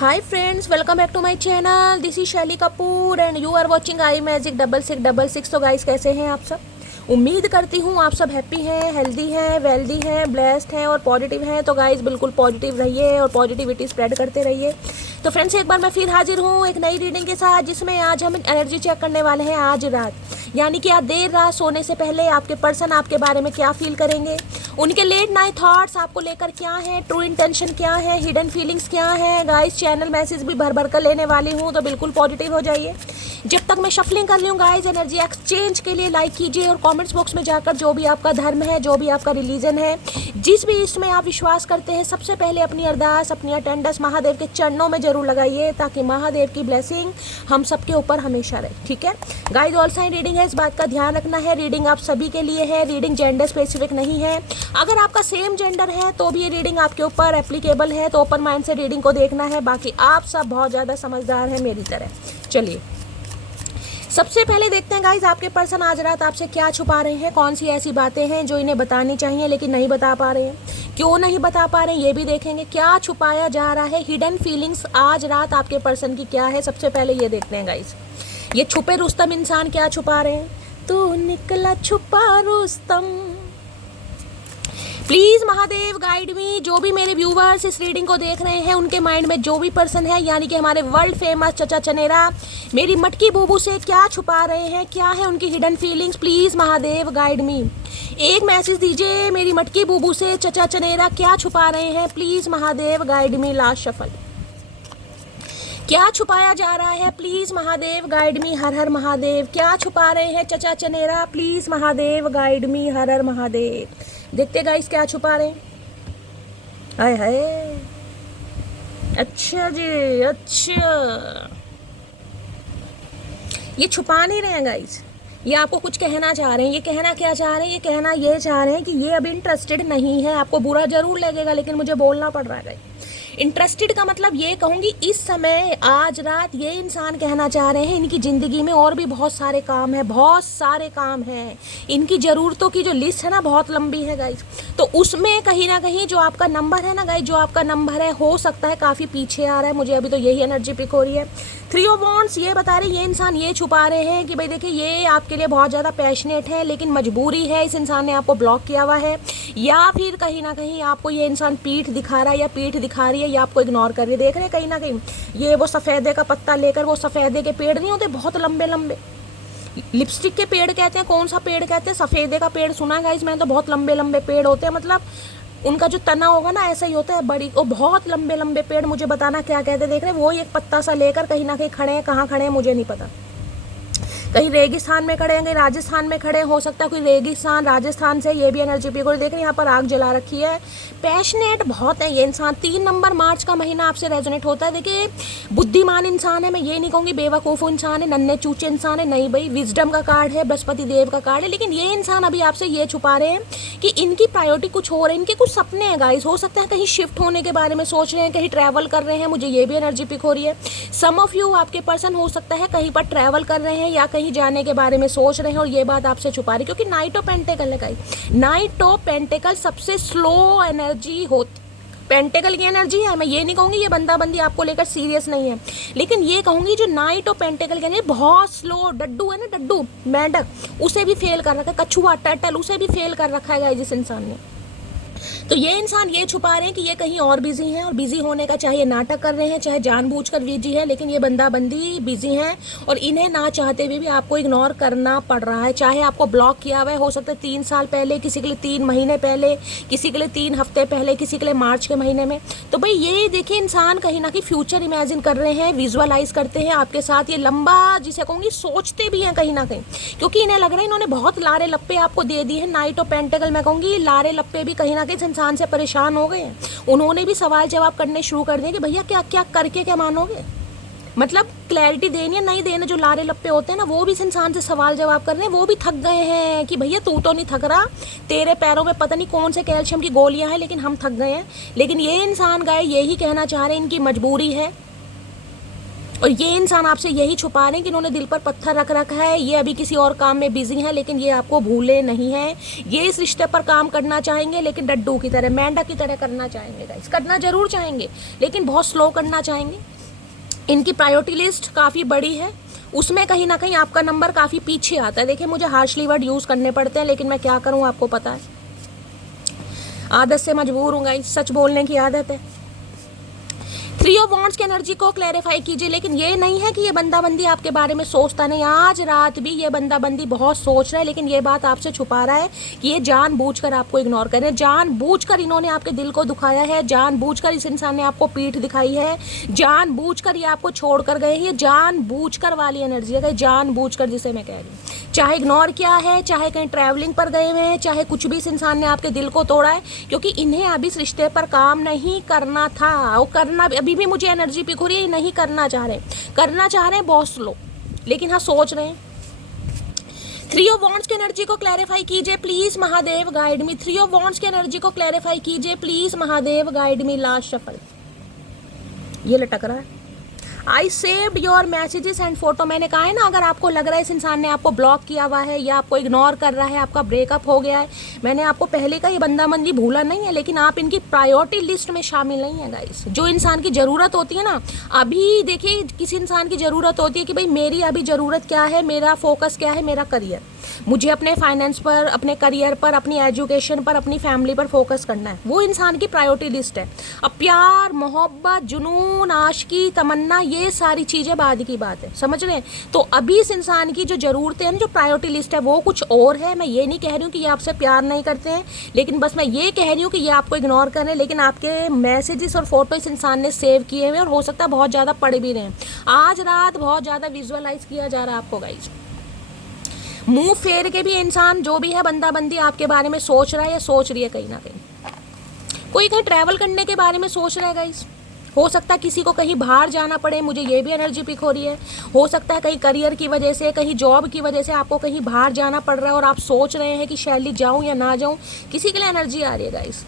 Hi friends, welcome back to my channel. This is शैली Kapoor and you are watching I magic 6666। तो guys कैसे हैं आप सब? उम्मीद करती हूँ आप सब हैप्पी हैं, हेल्दी हैं, वेल्दी हैं, ब्लेस्ड हैं और पॉजिटिव हैं। तो गाइस बिल्कुल पॉजिटिव रहिए और पॉजिटिविटी स्प्रेड करते रहिए। तो फ्रेंड्स एक बार मैं फिर हाजिर हूँ एक नई रीडिंग के साथ, जिसमें आज हम एनर्जी चेक करने वाले हैं आज रात, यानी कि आज देर रात सोने से पहले आपके पर्सन आपके बारे में क्या फील करेंगे, उनके लेट नाइट थॉट्स आपको लेकर क्या है, ट्रू इंटेंशन क्या है, हिडन फीलिंग्स क्या है। गाइस चैनल मैसेज भी भर भर कर लेने वाली हूँ, तो बिल्कुल पॉजिटिव हो जाइए। जब तक मैं शफलिंग कर लूँ गाइस, एनर्जी एक्सचेंज के लिए लाइक कीजिए और कमेंट्स बॉक्स में जाकर जो भी आपका धर्म है, जो भी आपका रिलीजन है, जिस भी इसमें आप विश्वास करते हैं, सबसे पहले अपनी अरदास, अपनी अटेंडेंस महादेव के चरणों में जरूर लगाइए, ताकि महादेव की ब्लेसिंग हम सबके ऊपर हमेशा रहे। ठीक है गाइस, ऑल साइन रीडिंग है, इस बात का ध्यान रखना है। रीडिंग आप सभी के लिए है, रीडिंग जेंडर स्पेसिफिक नहीं है। अगर आपका सेम जेंडर है तो भी ये रीडिंग आपके ऊपर एप्लीकेबल है, तो ओपन माइंड से रीडिंग को देखना है। बाकी आप सब बहुत ज़्यादा समझदार हैं मेरी तरह। चलिए सबसे पहले देखते हैं गाइज, आपके पर्सन आज रात आपसे क्या छुपा रहे हैं, कौन सी ऐसी बातें हैं जो इन्हें बतानी चाहिए लेकिन नहीं बता पा रहे हैं, क्यों नहीं बता पा रहे हैं ये भी देखेंगे, क्या छुपाया जा रहा है, हिडन फीलिंग्स आज रात आपके पर्सन की क्या है। सबसे पहले ये देखते हैं गाइज, ये छुपे रुस्तम इंसान क्या छुपा रहे हैं। तू निकला छुपा रुस्तम, प्लीज़ महादेव गाइड मी। जो भी मेरे व्यूवर्स इस रीडिंग को देख रहे हैं, उनके माइंड में जो भी पर्सन है, यानी कि हमारे वर्ल्ड फेमस चचा चनेरा मेरी मटकी बूबू से क्या छुपा रहे हैं, क्या है उनकी hidden feelings, please Mahadev guide मी। एक मैसेज दीजिए मेरी मटकी बूबू से, चचा चनेरा क्या छुपा रहे हैं, please Mahadev guide me. Last shuffle, क्या छुपाया जा रहा है, प्लीज़ महादेव गाइड मी। हर हर महादेव, क्या छुपा रहे हैं चचा चनेरा, प्लीज़ महादेव गाइड मी। हर हर महादेव। देखते गाइस क्या छुपा रहे हैं। हाय हाय, अच्छा जी अच्छा, ये छुपा नहीं रहे हैं गाइस, ये आपको कुछ कहना चाह रहे हैं। ये कहना क्या चाह रहे हैं, ये कहना ये चाह रहे हैं कि ये अभी इंटरेस्टेड नहीं है। आपको बुरा जरूर लगेगा लेकिन मुझे बोलना पड़ रहा है। इंटरेस्टेड का मतलब ये कहूँगी इस समय आज रात ये इंसान कहना चाह रहे हैं इनकी ज़िंदगी में और भी बहुत सारे काम है, बहुत सारे काम हैं, इनकी ज़रूरतों की जो लिस्ट है ना बहुत लंबी है गाइज। तो उसमें कहीं ना कहीं जो आपका नंबर है ना गाइज, जो आपका नंबर है हो सकता है काफ़ी पीछे आ रहा है। मुझे अभी तो यही एनर्जी पिक हो रही है। 3 ऑफ वॉन्ड्स ये बता रहे ये इंसान ये छुपा रहे हैं कि भाई देखिए ये आपके लिए बहुत ज़्यादा पैशनेट है, लेकिन मजबूरी है, इस इंसान ने आपको ब्लॉक किया हुआ है, या फिर कहीं ना कहीं आपको ये इंसान पीठ दिखा रहा है या पीठ दिखा रही है या आपको इग्नोर कर रही है। देख रहे हैं कहीं ना कहीं ये वो सफ़ेदे का पत्ता लेकर, वो सफ़ेदे के पेड़ नहीं होते बहुत लंबे लंबे, लिपस्टिक के पेड़ कहते हैं, कौन सा पेड़ कहते हैं, सफ़ेदे का पेड़ सुना है गाइस मैंने, तो बहुत लंबे लंबे पेड़ होते हैं, मतलब उनका जो तना होगा ना ऐसा ही होता है, बड़ी वो बहुत लंबे लंबे पेड़। मुझे बताना क्या कहते हैं। देख रहे हैं वो एक पत्ता सा लेकर कहीं ना कहीं खड़े हैं, कहाँ खड़े हैं मुझे नहीं पता, कहीं रेगिस्तान में खड़े हैं, कहीं राजस्थान में खड़े हैं, हो सकता है कोई रेगिस्तान राजस्थान से। ये भी एनर्जी पिक, देख रहे हैं यहाँ पर आग जला रखी है। पैशनेट बहुत है ये इंसान। 3 नंबर मार्च का महीना आपसे रेजोनेट होता है। देखिए बुद्धिमान इंसान है, मैं ये नहीं कहूँगी बेवकूफ़ इंसान है, नन्हे चूचे इंसान है, नहीं भाई, विजडम का कार्ड है, बृहस्पति देव का कार्ड है। लेकिन ये इंसान अभी आपसे ये छुपा रहे हैं कि इनकी प्रायोरिटी कुछ और है, इनके कुछ सपने हैं गाइस। हो सकता है कहीं शिफ्ट होने के बारे में सोच रहे हैं, कहीं ट्रैवल कर रहे हैं, मुझे ये भी एनर्जी पिक हो रही है। सम ऑफ यू आपके पर्सन हो सकता है कहीं पर ट्रैवल कर रहे हैं या कहीं जाने के बारे में सोच रहे हैं और ये बात आपसे छुपा रही है, क्योंकि नाइट ऑफ पेंटिकल है गाइस। नाइट ऑफ पेंटिकल सबसे स्लो एनर्जी होती, पेंटिकल की एनर्जी है। मैं ये नहीं कहूँगी ये बंदा बंदी आपको लेकर सीरियस नहीं है, लेकिन ये कहूँगी जो नाइट ऑफ पेंटिकल के बहुत स्लो डड्डू है ना, डड्डू मेंढक, उसे भी फेल कर रखा है, कछुआ टर्टल उसे भी फेल कर रखा है गाइस जिस इंसान ने। तो ये इंसान ये छुपा रहे हैं कि ये कहीं और बिजी हैं, और बिजी होने का चाहे ये नाटक कर रहे हैं चाहे जानबूझकर बिजी है, लेकिन ये बंदा बंदी बिजी हैं और इन्हें ना चाहते हुए भी आपको इग्नोर करना पड़ रहा है। चाहे आपको ब्लॉक किया हुआ है, हो सकता है 3 साल पहले, किसी के लिए 3 महीने पहले, किसी के लिए 3 हफ्ते पहले, किसी के लिए मार्च के महीने में। तो भाई ये देखिए इंसान कहीं ना कहीं फ्यूचर इमेजिन कर रहे हैं, विजुअलाइज करते हैं आपके साथ, ये लंबा जिसे कहूँगी सोचते भी हैं कहीं ना कहीं, क्योंकि इन्हें लग रहा है इन्होंने बहुत लारे लप्पे आपको दे दिए हैं। नाइट ऑफ पेंटिकल मैं कहूँगी लारे लप्पे भी कहीं ना कहीं इंसान से परेशान हो गए हैं। उन्होंने भी सवाल जवाब करने शुरू कर दिए कि भैया क्या क्या करके क्या मानोगे, मतलब क्लैरिटी देनी है नहीं देना। जो लारे लप्पे होते हैं ना वो भी इस इंसान से सवाल जवाब कर रहे हैं, वो भी थक गए हैं कि भैया तू तो नहीं थक रहा, तेरे पैरों में पता नहीं कौन से कैल्शियम की गोलियां हैं, लेकिन हम थक गए हैं। लेकिन ये इंसान गए यही कहना चाह रहे हैं इनकी मजबूरी है, और ये इंसान आपसे यही छुपा रहे हैं कि इन्होंने दिल पर पत्थर रख रखा है, ये अभी किसी और काम में बिजी हैं, लेकिन ये आपको भूले नहीं हैं। ये इस रिश्ते पर काम करना चाहेंगे, लेकिन डड्डू की तरह, मेंढक की तरह करना चाहेंगे गाइस। करना जरूर चाहेंगे, लेकिन बहुत स्लो करना चाहेंगे। इनकी प्रायोरिटी लिस्ट काफ़ी बड़ी है, उसमें कहीं ना कहीं आपका नंबर काफ़ी पीछे आता है। देखिए, मुझे हार्शली वर्ड यूज़ करने पड़ते हैं, लेकिन मैं क्या करूँ, आपको पता है, आदत से मजबूर हूँ गाइस, सच बोलने की आदत है। 3 ऑफ वॉन्ड्स की एनर्जी को क्लैरिफाई कीजिए, लेकिन ये नहीं है कि ये बंदा बंदी आपके बारे में सोचता नहीं। आज रात भी ये बंदा बंदी बहुत सोच रहा है, लेकिन ये बात आपसे छुपा रहा है कि ये जानबूझकर आपको इग्नोर कर रहे हैं। जानबूझकर इन्होंने आपके दिल को दुखाया है, जानबूझकर इस इंसान ने आपको पीठ दिखाई है, जानबूझकर ये आपको छोड़कर गए हैं। ये जानबूझकर वाली एनर्जी है, जानबूझकर जिसे मैं कह रही हूँ। चाहे इग्नोर किया है, चाहे कहीं ट्रैवलिंग पर गए हुए हैं, चाहे कुछ भी, इस इंसान ने आपके दिल को तोड़ा है, क्योंकि इन्हें अभी इस रिश्ते पर काम नहीं करना था। वो करना, अभी भी मुझे एनर्जी पिक हो रही है, नहीं करना चाह रहे, करना चाह रहे हैं बहुत स्लो, लेकिन हाँ सोच रहे हैं। 3 ऑफ वॉन्ड्स की एनर्जी को क्लैरिफाई कीजिए please Mahadev, guide me. 3 of wands की एनर्जी को क्लैरिफाई कीजिए please Mahadev, guide me. Last shuffle, ये लटक रहा है। I saved your messages and photo. मैंने कहा है ना, अगर आपको लग रहा है इस इंसान ने आपको ब्लॉक किया हुआ है या आपको इग्नोर कर रहा है, आपका ब्रेकअप हो गया है, मैंने आपको पहले का ये बंदा बंदी भूला नहीं है, लेकिन आप इनकी प्रायोरिटी लिस्ट में शामिल नहीं है गाइस। जो इंसान की ज़रूरत होती है ना, अभी देखिए किसी इंसान की ज़रूरत होती है कि भाई मेरी अभी ज़रूरत क्या है, मेरा फोकस क्या है, मेरा करियर, मुझे अपने फाइनेंस पर, अपने करियर पर, अपनी एजुकेशन पर, अपनी फैमिली पर फोकस करना है। वो इंसान की प्रायोरिटी लिस्ट है। अब प्यार, मोहब्बत, जुनून, आशिकी, तमन्ना, ये सारी चीज़ें बाद की बात है, समझ रहे हैं। तो अभी इस इंसान की जो ज़रूरतें हैं, जो प्रायोरिटी लिस्ट है, वो कुछ और है। मैं ये नहीं कह रही हूँ कि ये आपसे प्यार नहीं करते हैं, लेकिन बस मैं ये कह रही हूँ कि ये आपको इग्नोर कर रहे हैं, लेकिन आपके मैसेजेस और फोटो इस इंसान ने सेव किए हुए, और हो सकता है बहुत ज़्यादा पढ़ भी रहे हैं। आज रात बहुत ज़्यादा विजुअलाइज किया जा रहा है आपको गाइज। मुंह फेर के भी इंसान जो भी है, बंदा बंदी आपके बारे में सोच रहा है या सोच रही है कहीं ना कहीं। कोई कहीं ट्रैवल करने के बारे में सोच रहा है गाइस। हो सकता है किसी को कहीं बाहर जाना पड़े, मुझे ये भी एनर्जी पिक हो रही है। हो सकता है कहीं करियर की वजह से, कहीं जॉब की वजह से आपको कहीं बाहर जाना पड़ रहा है और आप सोच रहे हैं कि शैली जाऊं या ना जाऊं। किसी के लिए एनर्जी आ रही है गाइस।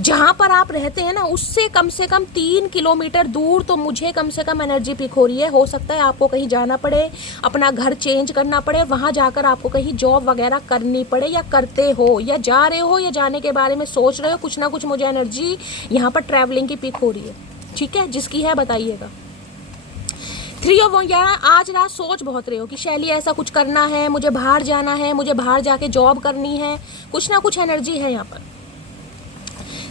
जहां पर आप रहते हैं ना, उससे कम से कम 3 किलोमीटर दूर तो मुझे कम से कम एनर्जी पिक हो रही है। हो सकता है आपको कहीं जाना पड़े, अपना घर चेंज करना पड़े, वहां जाकर आपको कहीं जॉब वगैरह करनी पड़े, या करते हो, या जा रहे हो, या जाने के बारे में सोच रहे हो। कुछ ना कुछ मुझे एनर्जी यहाँ पर ट्रैवलिंग की पिक हो रही है, ठीक है। जिसकी है बताइएगा। 3 ऑफ यहाँ आज रात सोच बहुत रहे हो कि शैली ऐसा कुछ करना है, मुझे बाहर जाना है, मुझे बाहर जाके जॉब करनी है, कुछ ना कुछ एनर्जी है यहाँ पर।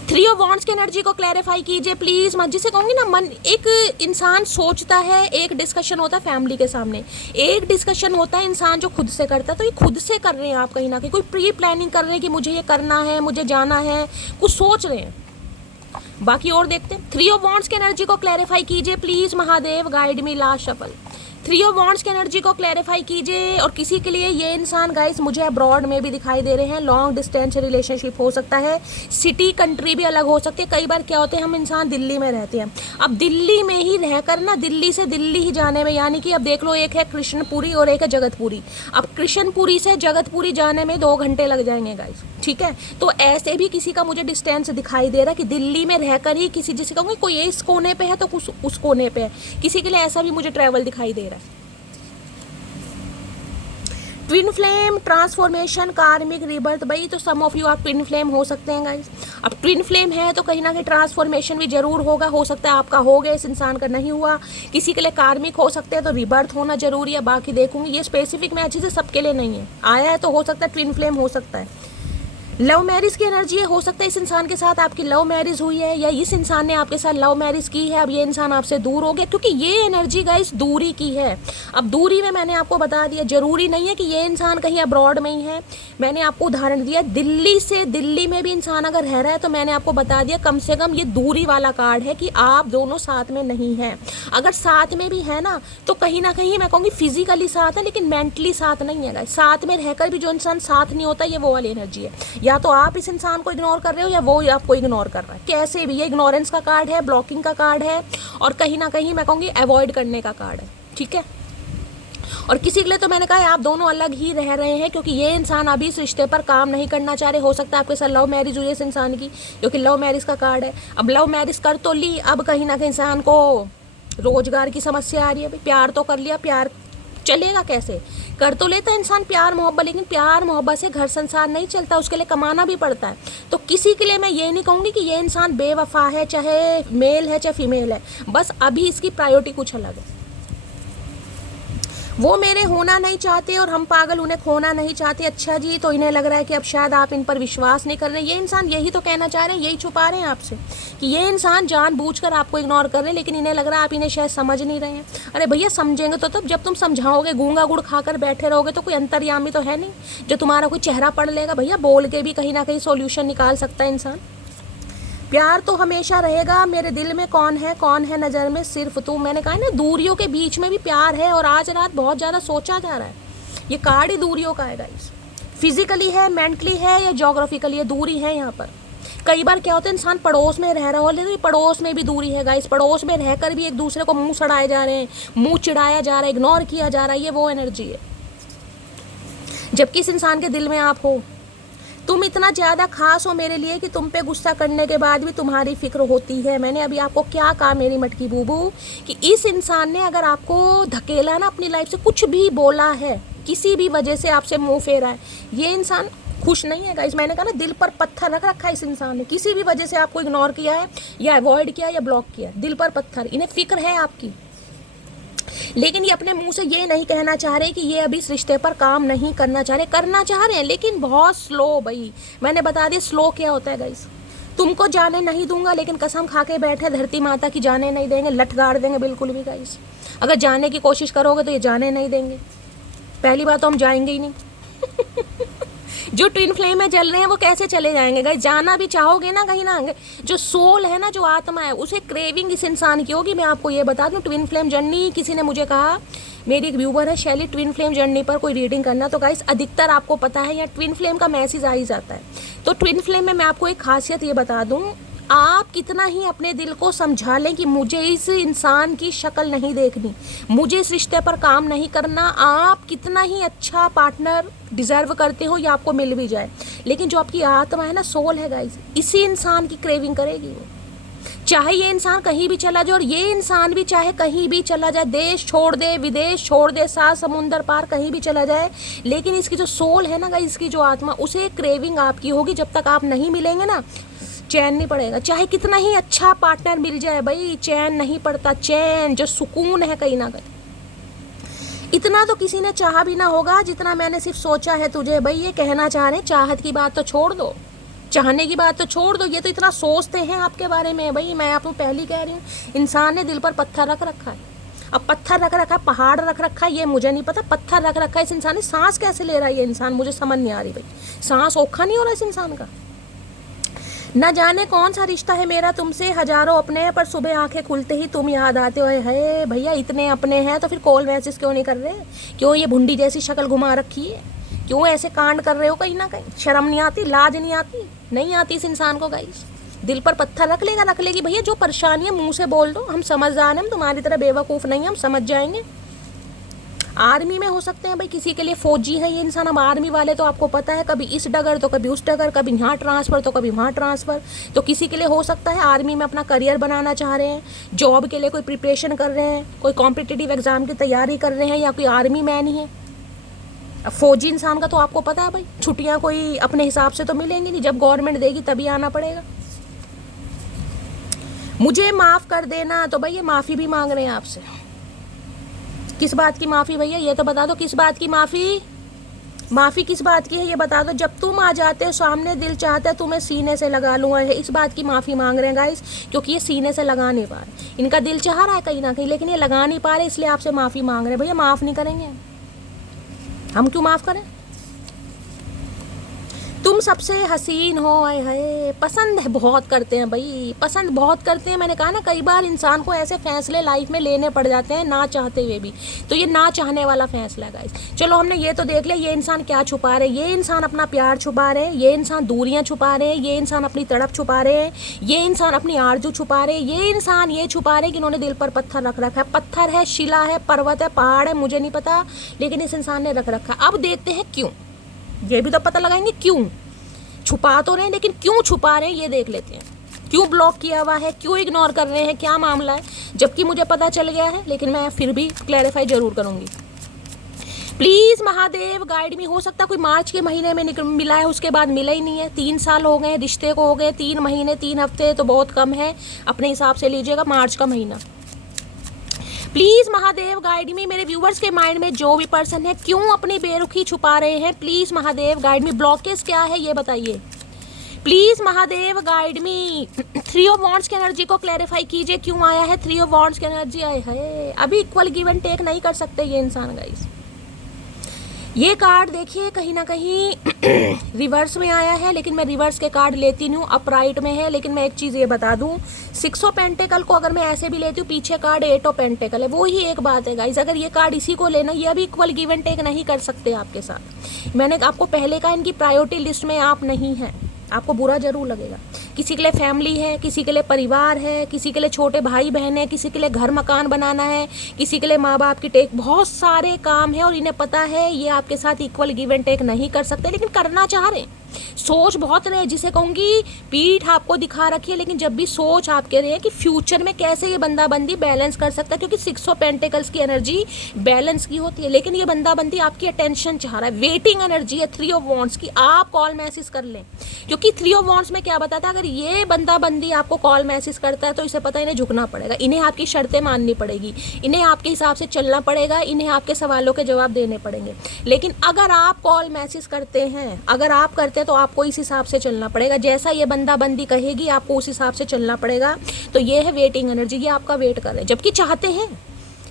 3 ऑफ वॉन्ड्स की एनर्जी को क्लैरिफाई कीजिए प्लीज। मैं जिसे कहूँगी ना, मन, एक इंसान सोचता है, एक डिस्कशन होता है फैमिली के सामने, एक डिस्कशन होता है इंसान जो खुद से करता है। तो ये खुद से कर रहे हैं आप कहीं ना कहीं, कोई प्री प्लानिंग कर रहे हैं कि मुझे ये करना है, मुझे जाना है, कुछ सोच रहे हैं। बाकी और देखते हैं। 3 ऑफ वॉन्ड्स की एनर्जी को क्लैरिफाई कीजिए please Mahadev, guide me. Last shuffle, 3 of wands की एनर्जी को क्लैरिफाई कीजिए। और किसी के लिए ये इंसान गाइस मुझे अब्रॉड में भी दिखाई दे रहे हैं। लॉन्ग डिस्टेंस रिलेशनशिप हो सकता है, सिटी कंट्री भी अलग हो सकती है। कई बार क्या होते हैं, हम इंसान दिल्ली में रहते हैं, अब दिल्ली में ही रहकर ना, दिल्ली से दिल्ली ही जाने में, यानी कि अब देख लो, एक है कृष्णपुरी और एक है जगतपुरी। अब कृष्णपुरी से जगतपुरी जाने में 2 घंटे लग जाएंगे गाइस, ठीक है। तो ऐसे भी किसी का मुझे डिस्टेंस दिखाई दे रहा है कि दिल्ली में रहकर ही किसी, जिसे कहूँगी कोई इस कोने पे है तो कुछ उस कोने पे है, किसी के लिए ऐसा भी मुझे ट्रैवल दिखाई दे रहा है। ट्विन फ्लेम, ट्रांसफॉर्मेशन, कार्मिक रिबर्थ, भाई तो सम ऑफ यू आप ट्विन फ्लेम हो सकते हैं गाइस। अब ट्विन फ्लेम है तो कहीं ना कहीं ट्रांसफॉर्मेशन भी जरूर होगा। हो सकता है आपका हो गया, इस इंसान का नहीं हुआ। किसी के लिए कार्मिक हो सकते हैं, तो रिबर्थ होना जरूरी है। बाकी देखूंगी, ये स्पेसिफिक मैचेस है, सबके लिए नहीं है। आया है तो हो सकता है ट्विन फ्लेम हो सकता है। लव मैरिज की एनर्जी है, हो सकता है इस इंसान के साथ आपकी लव मैरिज हुई है, या इस इंसान ने आपके साथ लव मैरिज की है। अब ये इंसान आपसे दूर हो गया, क्योंकि ये एनर्जी गाइस दूरी की है। अब दूरी में मैंने आपको बता दिया, जरूरी नहीं है कि ये इंसान कहीं अब्रॉड में ही है। मैंने आपको उदाहरण दिया, दिल्ली से दिल्ली में भी इंसान अगर रह रहा है, तो मैंने आपको बता दिया कम से कम ये दूरी वाला कार्ड है कि आप दोनों साथ में नहीं हैं। अगर साथ में भी है ना, तो कहीं ना कहीं मैं कहूँगी फिजिकली साथ है, लेकिन मेंटली साथ नहीं है गाइस। साथ में रहकर भी जो इंसान साथ नहीं होता, ये वो वाली एनर्जी है। या तो आप इस इंसान को इग्नोर कर रहे हो, या वो आपको इग्नोर कर रहा है। कैसे भी, ये इग्नोरेंस का कार्ड है, ब्लॉकिंग का कार्ड है, और कहीं ना कहीं मैं कहूँगी अवॉइड करने का कार्ड है, ठीक है। और किसी के लिए तो मैंने कहा आप दोनों अलग ही रह रहे हैं, क्योंकि ये इंसान अभी इस रिश्ते पर काम नहीं करना चाह रहे। हो सकता है आपके साथ लव मैरिज हुई है इस इंसान की, क्योंकि लव मैरिज का कार्ड है। अब लव मैरिज कर तो ली, अब कहीं ना कहीं इंसान को रोजगार की समस्या आ रही है भाई, प्यार तो कर लिया, प्यार चलेगा कैसे? कर तो लेता है इंसान प्यार मोहब्बत, लेकिन प्यार मोहब्बत से घर संसार नहीं चलता, उसके लिए कमाना भी पड़ता है। तो किसी के लिए मैं ये नहीं कहूँगी कि ये इंसान बेवफा है, चाहे मेल है चाहे फीमेल है, बस अभी इसकी प्रायोरिटी कुछ अलग है। वो मेरे होना नहीं चाहते और हम पागल उन्हें खोना नहीं चाहते। अच्छा जी, तो इन्हें लग रहा है कि अब शायद आप इन पर विश्वास नहीं कर रहे। ये इंसान यही तो कहना चाह रहे हैं, यही छुपा रहे हैं आपसे कि ये इंसान जानबूझकर आपको इग्नोर कर रहे हैं, लेकिन इन्हें लग रहा है आप इन्हें शायद समझ नहीं रहे हैं। अरे भैया समझेंगे तो तब जब तुम समझाओगे, गूंगा गुड़ खाकर बैठे रहोगे तो कोई अंतर्यामी तो है नहीं जो तुम्हारा कोई चेहरा पढ़ लेगा। भैया बोल के भी कहीं ना कहीं सोल्यूशन निकाल सकता है इंसान। प्यार तो हमेशा रहेगा, मेरे दिल में कौन है नज़र में सिर्फ तू। मैंने कहा ना, दूरियों के बीच में भी प्यार है, और आज रात बहुत ज़्यादा सोचा जा रहा है। ये कार्ड ही दूरियों का है गाइस, फिजिकली है, मेंटली है या जोग्राफिकली है, दूरी है यहाँ पर। कई बार क्या होता है, इंसान पड़ोस में रह रहा हो, लेकिन पड़ोस में भी दूरी है गाइस। पड़ोस में रहकर भी एक दूसरे को मुंह सड़ाए जा रहे हैं, मुंह चिढ़ाया जा रहा है, इग्नोर किया जा रहा है, ये वो एनर्जी है। जबकि इस इंसान के दिल में आप हो, तुम इतना ज़्यादा खास हो मेरे लिए कि तुम पे गुस्सा करने के बाद भी तुम्हारी फिक्र होती है। मैंने अभी आपको क्या कहा मेरी मटकी बूबू, कि इस इंसान ने अगर आपको धकेला ना अपनी लाइफ से, कुछ भी बोला है, किसी भी वजह से आपसे मुंह फेरा है, ये इंसान खुश नहीं है गाइस। मैंने कहा ना, दिल पर पत्थर रख रखा है इस इंसान ने, किसी भी वजह से आपको इग्नोर किया है या अवॉइड किया या ब्लॉक किया, दिल पर पत्थर। इन्हें फिक्र है आपकी, लेकिन ये अपने मुंह से ये नहीं कहना चाह रहे कि ये अभी इस रिश्ते पर काम नहीं करना चाह रहे। करना चाह रहे हैं लेकिन बहुत स्लो। भाई मैंने बता दिया स्लो क्या होता है गाइस। तुमको जाने नहीं दूंगा, लेकिन कसम खा के बैठे धरती माता की जाने नहीं देंगे, लट गाड़ देंगे बिल्कुल भी गाइस। अगर जाने की कोशिश करोगे तो ये जाने नहीं देंगे। पहली बात तो हम जाएंगे ही नहीं जो ट्विन फ्लेम में जल रहे हैं वो कैसे चले जाएंगे गाइस? जाना भी चाहोगे ना कहीं ना, जो सोल है ना, जो आत्मा है, उसे क्रेविंग इस इंसान की होगी। मैं आपको ये बता दूं, ट्विन फ्लेम जर्नी, किसी ने मुझे कहा, मेरी एक व्यूवर है शैली, ट्विन फ्लेम जर्नी पर कोई रीडिंग करना, तो गाइस अधिकतर आपको पता है या ट्विन फ्लेम का मैसेज आ ही जाता है। तो ट्विन फ्लेम में मैं आपको एक खासियत ये बता दूं, आप कितना ही अपने दिल को समझा लें कि मुझे इस इंसान की शक्ल नहीं देखनी, मुझे इस रिश्ते पर काम नहीं करना, आप कितना ही अच्छा पार्टनर डिजर्व करते हो या आपको मिल भी जाए, लेकिन जो आपकी आत्मा है ना, सोल है गाइस, इसी इंसान की क्रेविंग करेगी वो। चाहे ये इंसान कहीं भी चला जाए, और ये इंसान भी चाहे कहीं भी चला जाए, देश छोड़ दे, विदेश छोड़ दे, 7 समुंदर पार कहीं भी चला जाए, लेकिन इसकी जो सोल है ना गाइस, इसकी जो आत्मा, उसे क्रेविंग आपकी होगी। जब तक आप नहीं मिलेंगे ना, चैन नहीं पड़ेगा। चाहे कितना ही अच्छा पार्टनर मिल जाए भाई, चैन नहीं पड़ता। चैन जो सुकून है कहीं ना कहीं, इतना तो किसी ने चाहा भी ना होगा जितना मैंने सिर्फ सोचा है तुझे। भाई ये कहना चाह रहे हैं, चाहत की बात तो छोड़ दो, चाहने की बात तो छोड़ दो, ये तो इतना सोचते हैं आपके बारे में। भाई मैं आपको पहली कह रही हूँ, इंसान ने दिल पर पत्थर रख रखा है। अब पत्थर रख रखा है, पहाड़ रख रखा है, ये मुझे नहीं पता, पत्थर रख रखा है इस इंसान ने। सांस कैसे ले रहा है ये इंसान, मुझे समझ नहीं आ रही भाई। सांस औखा नहीं हो रहा इस इंसान का। न जाने कौन सा रिश्ता है मेरा तुमसे, हजारों अपने, पर सुबह आंखें खुलते ही तुम याद आते हो। है भैया इतने अपने हैं तो फिर कॉल मैसेज क्यों नहीं कर रहे? क्यों ये भुंडी जैसी शक्ल घुमा रखी है? क्यों ऐसे कांड कर रहे हो? कहीं ना कहीं शर्म नहीं आती, लाज नहीं आती? नहीं आती इस इंसान को गाइस। दिल पर पत्थर रख लेगा, रख लेगी भैया। जो परेशानी है मुंह से बोल दो, हम समझदार हैं, हम तुम्हारी तरह बेवकूफ़ नहीं, हम समझ जाएंगे। आर्मी में हो सकते हैं भाई, किसी के लिए फौजी है ये इंसान। अब आर्मी वाले तो आपको पता है, कभी इस डगर तो कभी उस डगर, कभी यहाँ ट्रांसफ़र तो कभी वहाँ ट्रांसफ़र। तो किसी के लिए हो सकता है आर्मी में अपना करियर बनाना चाह रहे हैं, जॉब के लिए कोई प्रिपरेशन कर रहे हैं, कोई कॉम्पिटिटिव एग्जाम की तैयारी कर रहे हैं, या कोई आर्मी मैन ही है। अब फौजी इंसान का तो आपको पता है भाई, छुट्टियाँ कोई अपने हिसाब से तो मिलेंगी नहीं, जब गवर्नमेंट देगी तभी आना पड़ेगा। मुझे माफ़ कर देना, तो भाई ये माफ़ी भी मांग रहे हैं आपसे। किस बात की माफ़ी भैया, ये तो बता दो, किस बात की माफ़ी? माफ़ी किस बात की है ये बता दो। जब तुम आ जाते हो सामने, दिल चाहता है तुम्हें सीने से लगा लूँ, इस बात की माफ़ी मांग रहे हैं गाइस, क्योंकि ये सीने से लगा नहीं पा रहे। इनका दिल चाह रहा है कहीं ना कहीं, लेकिन ये लगा नहीं पा रहे, इसलिए आपसे माफ़ी मांग रहे हैं। भैया माफ़ नहीं करेंगे हम, क्यों माफ़ करें? तुम सबसे हसीन हो, आए हाय। पसंद है बहुत करते हैं भाई, पसंद बहुत करते हैं। मैंने कहा ना, कई बार इंसान को ऐसे फैसले लाइफ में लेने पड़ जाते हैं ना चाहते हुए भी, तो ये ना चाहने वाला फैसला है गाइस। चलो हमने ये तो देख लिया, ये इंसान क्या छुपा रहे हैं। ये इंसान अपना प्यार छुपा रहे हैं, ये इंसान दूरियां छुपा रहे हैं, ये इंसान अपनी तड़प छुपा रहे हैं, ये इंसान अपनी आरजू छुपा रहे हैं, ये इंसान ये छुपा रहे हैं कि इन्होंने दिल पर पत्थर रख रखा है। पत्थर है, शिला है, पर्वत है, पहाड़ है, मुझे नहीं पता, लेकिन इस इंसान ने रख रखा। अब देखते हैं क्यों, ये भी तो पता लगाएंगे क्यों छुपा तो रहे हैं, लेकिन क्यों छुपा रहे हैं ये देख लेते हैं। क्यों ब्लॉक किया हुआ है, क्यों इग्नोर कर रहे हैं, क्या मामला है। जबकि मुझे पता चल गया है, लेकिन मैं फिर भी क्लैरिफाई जरूर करूंगी। प्लीज महादेव गाइड मी। हो सकता है कोई मार्च के महीने में मिला है, उसके बाद मिला ही नहीं है। 3 साल हो गए रिश्ते को, हो गए 3 महीने 3 हफ्ते तो बहुत कम है, अपने हिसाब से लीजिएगा मार्च का महीना। प्लीज महादेव गाइड मी। मेरे व्यूवर्स के माइंड में जो भी पर्सन है क्यों अपनी बेरुखी छुपा रहे हैं, please Mahadev guide me. Blockage क्या है ये बताइए, please Mahadev guide me. 3 of wands की एनर्जी को क्लैरिफाई कीजिए, क्यों आया है 3 ऑफ वॉन्ड्स की एनर्जी आए है। अभी इक्वल गिव एंड टेक नहीं कर सकते ये इंसान गाइस। ये कार्ड देखिए कहीं ना कहीं रिवर्स में आया है, लेकिन मैं रिवर्स के कार्ड लेती नहीं हूँ, अपराइट में है। लेकिन मैं एक चीज़ ये बता दूँ, 6 ऑफ पेंटिकल को अगर मैं ऐसे भी लेती हूँ, पीछे कार्ड 8 ऑफ पेंटिकल है। वो ही एक बात है गाइस, अगर ये कार्ड इसी को लेना, ये अभी इक्वल गिव एंड टेक नहीं कर सकते आपके साथ। मैंने आपको पहले कहा इनकी प्रायोरिटी लिस्ट में आप नहीं हैं, आपको बुरा जरूर लगेगा। किसी के लिए फैमिली है, किसी के लिए परिवार है, किसी के लिए छोटे भाई बहन है, किसी के लिए घर मकान बनाना है, किसी के लिए माँ बाप की टेक, बहुत सारे काम है और इन्हें पता है ये आपके साथ इक्वल गिव एंड टेक नहीं कर सकते, लेकिन करना चाह रहे हैं। सोच बहुत रहे, जिसे कहूँगी पीठ आपको दिखा रखी है, लेकिन जब भी सोच आपके रहे कि फ्यूचर में कैसे ये बंदाबंदी बैलेंस कर सकता है, क्योंकि 6 ऑफ पेंटिकल्स की एनर्जी बैलेंस की होती है, लेकिन ये बंदाबंदी आपकी अटेंशन चाह रहा है। वेटिंग एनर्जी है 3 ऑफ वॉन्ड्स की। आप कॉल मैसेज कर लें, क्योंकि 3 ऑफ वॉन्ड्स में क्या बताता है, अगर ये बंदाबंदी आपको कॉल मैसेज करता है तो इसे पता है इन्हें झुकना पड़ेगा, इन्हें आपकी शर्तें माननी पड़ेगी, इन्हें आपके हिसाब से चलना पड़ेगा, इन्हें आपके सवालों के जवाब देने पड़ेंगे। लेकिन अगर आप कॉल मैसेज करते हैं, अगर आप करते हैं तो आपको इस हिसाब से चलना पड़ेगा, जैसा ये बंदाबंदी कहेगी आपको उस हिसाब से चलना पड़ेगा। तो ये है वेटिंग एनर्जी, ये आपका वेट कर रहे हैं, जबकि चाहते हैं।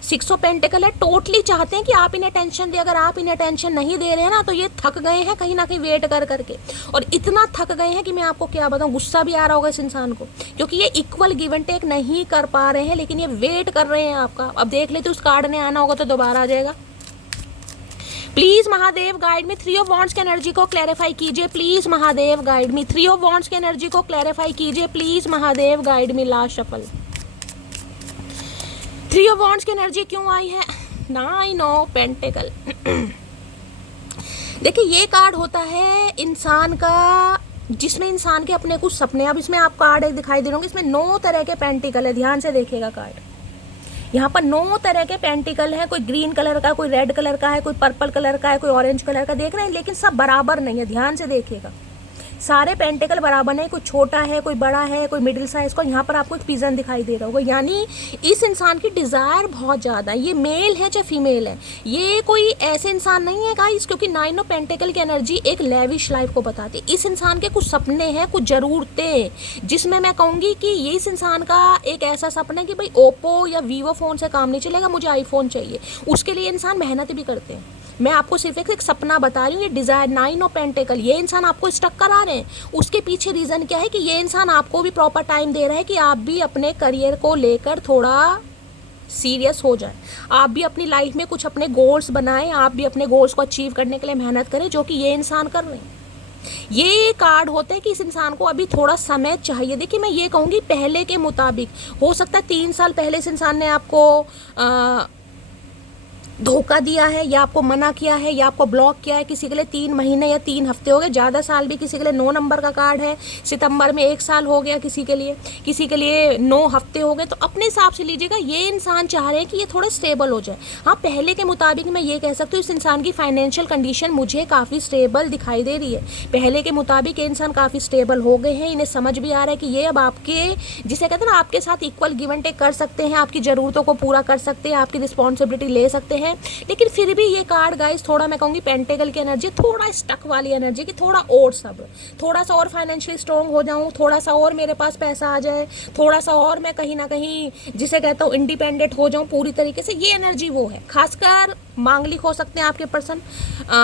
6 ऑफ पेंटिकल है, टोटली चाहते हैं कि आप इन्हें टेंशन दे। अगर आप इन्हें टेंशन नहीं दे रहे हैं ना, तो ये थक गए हैं कहीं ना कहीं वेट कर करके, और इतना थक गए हैं कि मैं आपको क्या बताऊं, गुस्सा भी आ रहा होगा इस इंसान को, क्योंकि ये इक्वल गिव एंड टेक नहीं कर पा रहे हैं, लेकिन ये वेट कर रहे हैं आपका। अब देख लेते उस कार्ड ने आना होगा तो दोबारा आ जाएगा। प्लीज महादेव गाइड में 3 ऑफ वॉन्ड्स की एनर्जी को क्लैरिफाई कीजिए, प्लीज महादेव गाइड में 3 ऑफ वॉन्ड्स की एनर्जी को क्लैरिफाई कीजिए, प्लीज महादेव गाइड में। लास्ट शफल 3 ऑफ वॉन्ड्स की एनर्जी क्यों आई है, 9 ऑफ पेंटिकल। देखिए ये कार्ड होता है इंसान का, जिसमें इंसान के अपने कुछ सपने। अब इसमें आप कार्ड एक दिखाई दे रहे होंगे, इसमें 9 तरह के पेंटिकल है, ध्यान से देखिएगा कार्ड। यहाँ पर 9 तरह के पेंटिकल हैं, कोई ग्रीन कलर का, कोई रेड कलर का है, कोई पर्पल कलर का है, कोई ऑरेंज कलर का, देख रहे हैं, लेकिन सब बराबर नहीं है, ध्यान से देखिएगा। सारे पेंटिकल बराबर नहीं, कोई छोटा है, कोई बड़ा है, कोई मिडिल साइज का। यहाँ पर आपको एक पिजन दिखाई दे रहा होगा, यानी इस इंसान की डिज़ायर बहुत ज़्यादा है। ये मेल है चाहे फीमेल है, ये कोई ऐसे इंसान नहीं है गाइस, क्योंकि 9 ऑफ पेंटिकल की एनर्जी एक लेविश लाइफ को बताती है। इस इंसान के कुछ सपने हैं, कुछ ज़रूरतें, जिसमें मैं कहूँगी कि ये इस इंसान का एक ऐसा सपना है कि भाई ओप्पो या वीवो फ़ोन से काम नहीं चलेगा, मुझे आईफोन चाहिए। उसके लिए इंसान मेहनत भी करते हैं। मैं आपको सिर्फ एक सपना बता रही हूँ, ये डिज़ायर 9 ऑफ पेंटिकल, ये इंसान आपको स्टक करा रहे हैं। उसके पीछे रीज़न क्या है कि ये इंसान आपको भी प्रॉपर टाइम दे रहा है कि आप भी अपने करियर को लेकर थोड़ा सीरियस हो जाए, आप भी अपनी लाइफ में कुछ अपने गोल्स बनाएं, आप भी अपने गोल्स को अचीव करने के लिए मेहनत करें, जो कि ये इंसान कर रहे हैं। ये कार्ड होते हैं कि इस इंसान को अभी थोड़ा समय चाहिए। देखिए मैं ये कहूँगी पहले के मुताबिक, हो सकता है 3 साल पहले इस इंसान ने आपको धोखा दिया है, या आपको मना किया है, या आपको ब्लॉक किया है। किसी के लिए 3 महीने या 3 हफ्ते हो गए, ज़्यादा साल भी किसी के लिए 9 नंबर का कार्ड है, सितंबर में 1 साल हो गया किसी के लिए 9 हफ्ते हो गए। तो अपने हिसाब से लीजिएगा, ये इंसान चाह रहे हैं कि ये थोड़े स्टेबल हो जाए। हाँ, पहले के मुताबिक मैं ये कह सकती हूँ इस इंसान की फाइनेंशियल कंडीशन मुझे काफ़ी स्टेबल दिखाई दे रही है। पहले के मुताबिक ये इंसान काफ़ी स्टेबल हो गए हैं, इन्हें समझ भी आ रहा है कि ये अब आपके, जिसे कहते हैं ना, आपके साथ इक्वल गिव एंड टेक कर सकते हैं, आपकी ज़रूरतों को पूरा कर सकते हैं, आपकी रिस्पॉन्सिबिलिटी ले सकते हैं। लेकिन फिर भी ये कार्ड गाइस थोड़ा, मैं कहूँगी पेंटिकल की एनर्जी थोड़ा स्टक वाली एनर्जी की, थोड़ा और सब, थोड़ा सा और फाइनेंशियली स्ट्रॉन्ग हो जाऊँ, थोड़ा सा और मेरे पास पैसा आ जाए, थोड़ा सा और मैं कहीं ना कहीं जिसे कहता हूँ इंडिपेंडेंट हो जाऊँ पूरी तरीके से, ये एनर्जी वो है। खासकर मांगलिक हो सकते हैं आपके पर्सन,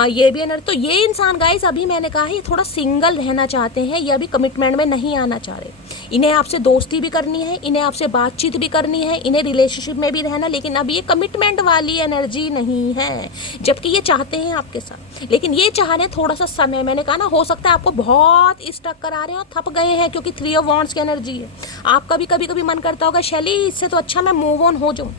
ये भी एनर्जी। तो ये इंसान गाइस, अभी मैंने कहा ये थोड़ा सिंगल रहना चाहते हैं, ये अभी कमिटमेंट में नहीं आना चाह रहे। इन्हें आपसे दोस्ती भी करनी है, इन्हें आपसे बातचीत भी करनी है, इन्हें रिलेशनशिप में भी रहना, लेकिन अब ये कमिटमेंट वाली एनर्जी नहीं है, जबकि ये चाहते हैं आपके साथ। लेकिन ये चाह रहे हैं थोड़ा सा समय, मैंने कहा ना, हो सकता है आपको बहुत स्टक करा रहे हैं और थप गए हैं, क्योंकि 3 ऑफ वॉन्ड्स की एनर्जी है। आपका भी कभी कभी मन करता होगा शैली, इससे तो अच्छा मैं मूव ऑन हो जाऊँ,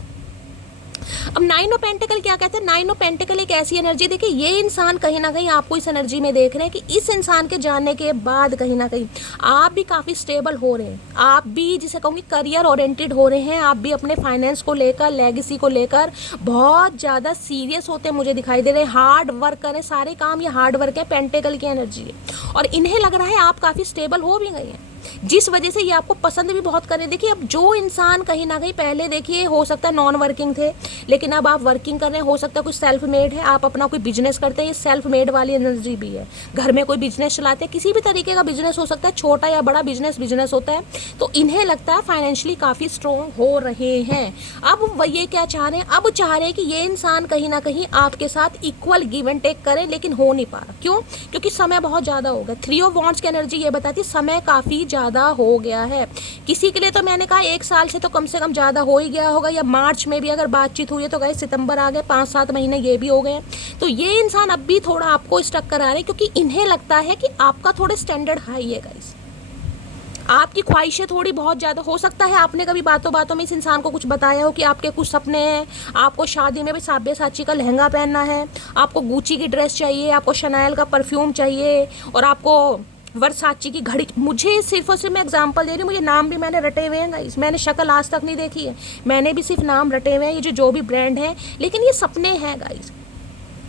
अब नाइन ऑफ पेंटिकल क्या कहते हैं? नाइन ऑफ पेंटिकल एक ऐसी एनर्जी, देखिए ये इंसान कहीं ना कहीं आपको इस एनर्जी में देख रहे हैं कि इस इंसान के जाने के बाद कहीं ना कहीं आप भी काफ़ी स्टेबल हो रहे हैं, आप भी जिसे कहूँगी करियर ओरिएंटेड हो रहे हैं, आप भी अपने फाइनेंस को लेकर, लेगेसी को लेकर बहुत ज़्यादा सीरियस होते हैं मुझे दिखाई दे रहे हैं। हार्ड वर्क करें, सारे काम ये हार्ड वर्क है, पेंटिकल की एनर्जी है और इन्हें लग रहा है आप काफ़ी स्टेबल हो भी गए हैं, जिस वजह से ये आपको पसंद भी बहुत करें। देखिए अब जो इंसान कहीं ना कहीं पहले देखिए हो सकता है नॉन वर्किंग थे, लेकिन अब आप वर्किंग कर रहे हैं, हो सकता है कुछ सेल्फ मेड है, आप अपना कोई बिजनेस करते हैं, ये सेल्फ मेड वाली एनर्जी भी है। घर में कोई बिजनेस चलाते हैं, किसी भी तरीके का बिजनेस हो सकता है, छोटा या बड़ा बिजनेस होता है, तो इन्हें लगता है फाइनेंशियली काफ़ी स्ट्रॉन्ग हो रहे हैं। अब वह ये क्या चाह रहे हैं? अब चाह रहे हैं कि ये इंसान कहीं ना कहीं आपके साथ इक्वल गिव एंड टेक करे, लेकिन हो नहीं पा रहा। क्यों? क्योंकि समय बहुत ज़्यादा हो गया। थ्री ऑफ वॉन्ड्स की एनर्जी ये बताती है समय काफ़ी ज़्यादा हो गया है। किसी के लिए तो मैंने कहा 1 साल से तो कम से कम ज़्यादा हो ही गया होगा, या मार्च में भी अगर बातचीत हुई है तो गए सितंबर आ गए, 5-7 महीने ये भी हो गए। तो ये इंसान अब भी थोड़ा आपको स्टक करा रहे हैं, क्योंकि इन्हें लगता है कि आपका थोड़े स्टैंडर्ड हाई है गाइस, आपकी ख्वाहिशें थोड़ी बहुत ज़्यादा। हो सकता है आपने कभी बातों बातों में इस इंसान को कुछ बताया हो कि आपके कुछ सपने हैं, आपको शादी में भी साब्यसाची का लहंगा पहनना है, आपको गुची की ड्रेस चाहिए, आपको शनैल का परफ्यूम चाहिए और आपको वर्साची की घड़ी। मुझे सिर्फ और सिर्फ मैं एग्जांपल दे रही हूँ, मुझे नाम भी मैंने रटे हुए हैं गाइस, मैंने शक्ल आज तक नहीं देखी है, मैंने भी सिर्फ नाम रटे हुए हैं, ये जो भी ब्रांड है, लेकिन ये सपने हैं गाइस।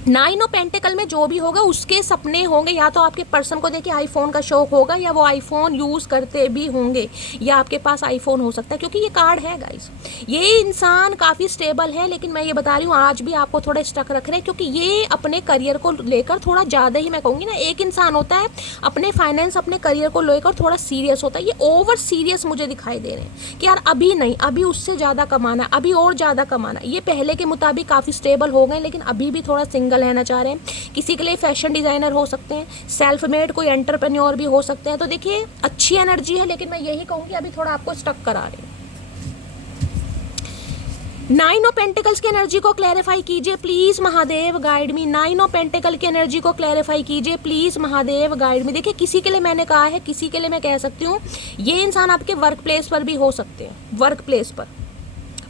नाइन ऑफ पेंटिकल में जो भी होगा उसके सपने होंगे, या तो आपके पर्सन को देखिए आईफोन का शौक होगा, या वो आईफोन यूज़ करते भी होंगे, या आपके पास आईफोन हो सकता है, क्योंकि ये कार्ड है गाइस। ये इंसान काफ़ी स्टेबल है, लेकिन मैं ये बता रही हूँ आज भी आपको थोड़ा स्टक रख रहे हैं, क्योंकि ये अपने करियर को लेकर थोड़ा ज़्यादा ही, मैं कहूँगी ना, एक इंसान होता है अपने फाइनेंस, अपने करियर को लेकर थोड़ा सीरियस होता है, ये ओवर सीरियस मुझे दिखाई दे रहे हैं कि यार अभी नहीं, अभी उससे ज़्यादा कमाना, अभी और ज़्यादा कमाना। ये पहले के मुताबिक काफ़ी स्टेबल हो गए, लेकिन अभी भी थोड़ा सिंगल रहना चाह रहे हैं। किसी के लिए फैशन डिजाइनर हो सकते हैं, सेल्फ मेड कोई एंटरप्रेन्योर भी हो सकते हैं। तो देखिए अच्छी एनर्जी है, लेकिन मैं यही कहूंगी अभी थोड़ा आपको स्टक करा रही हूँ। नाइन ऑफ पेंटिकल्स की एनर्जी को क्लैरिफाई कीजिए please Mahadev, guide me. Nine of pentacle की एनर्जी को क्लैरिफाई कीजिए प्लीज महादेव, गाइड मी। देखिए किसी के लिए मैंने कहा है, किसी के लिए मैं कह सकती हूँ, ये इंसान आपके वर्क प्लेस पर भी हो सकते हैं, वर्क प्लेस पर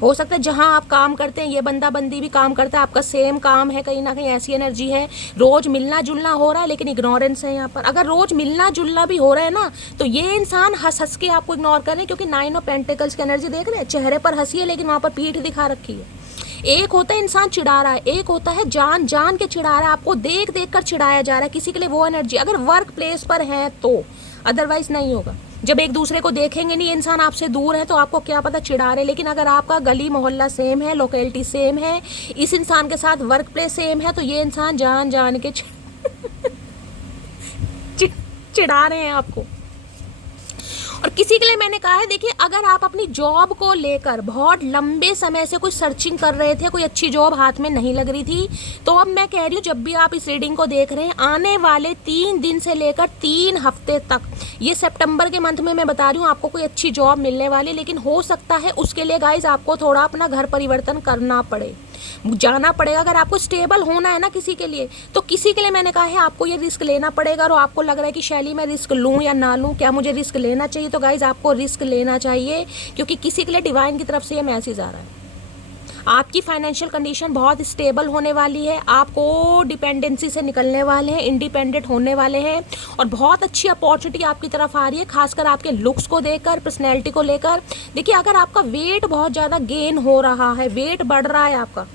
हो सकता है जहां आप काम करते हैं, ये बंदा बंदी भी काम करता है, आपका सेम काम है, कहीं ना कहीं ऐसी एनर्जी है। रोज मिलना जुलना हो रहा है, लेकिन इग्नोरेंस है यहाँ पर। अगर रोज मिलना जुलना भी हो रहा है ना, तो ये इंसान हंस हंस के आपको इग्नोर करें, क्योंकि नाइन ऑफ पेंटिकल्स की एनर्जी देख रहे हैं, चेहरे पर हंसी है लेकिन वहाँ पर पीठ दिखा रखी है। एक होता है इंसान चिढ़ा रहा है, एक होता है जान जान के चिढ़ा रहा है, आपको देख देख कर चिढ़ाया जा रहा है। किसी के लिए वो एनर्जी अगर वर्क प्लेस पर है तो, अदरवाइज नहीं होगा। जब एक दूसरे को देखेंगे नहीं, इंसान आपसे दूर है, तो आपको क्या पता चिढ़ा रहे। लेकिन अगर आपका गली मोहल्ला सेम है, लोकेलिटी सेम है, इस इंसान के साथ वर्क प्लेस सेम है, तो ये इंसान जान जान के चिढ़ा रहे हैं आपको। और किसी के लिए मैंने कहा है, देखिए अगर आप अपनी जॉब को लेकर बहुत लंबे समय से कुछ सर्चिंग कर रहे थे, कोई अच्छी जॉब हाथ में नहीं लग रही थी, तो अब मैं कह रही हूँ जब भी आप इस रीडिंग को देख रहे हैं, आने वाले 3 दिन से लेकर 3 हफ्ते तक, ये सितंबर के मंथ में मैं बता रही हूँ आपको कोई अच्छी जॉब मिलने वाली। लेकिन हो सकता है उसके लिए गाइज आपको थोड़ा अपना घर परिवर्तन करना पड़े, जाना पड़ेगा। अगर आपको स्टेबल होना है ना किसी के लिए, तो किसी के लिए मैंने कहा है आपको ये रिस्क लेना पड़ेगा। और आपको लग रहा है कि शैली मैं रिस्क लूँ या ना लूँ, क्या मुझे रिस्क लेना चाहिए? तो गाइज आपको रिस्क लेना चाहिए, क्योंकि किसी के लिए डिवाइन की तरफ से ये मैसेज आ रहा है। आपकी फाइनेंशियल कंडीशन बहुत स्टेबल होने वाली है, आपको डिपेंडेंसी से निकलने वाले हैं, इंडिपेंडेंट होने वाले हैं, और बहुत अच्छी अपॉर्चुनिटी आपकी तरफ आ रही है, खासकर आपके लुक्स को देखकर, पर्सनैलिटी को लेकर। देखिए अगर आपका वेट बहुत ज़्यादा गेन हो रहा है, वेट बढ़ रहा है आपका,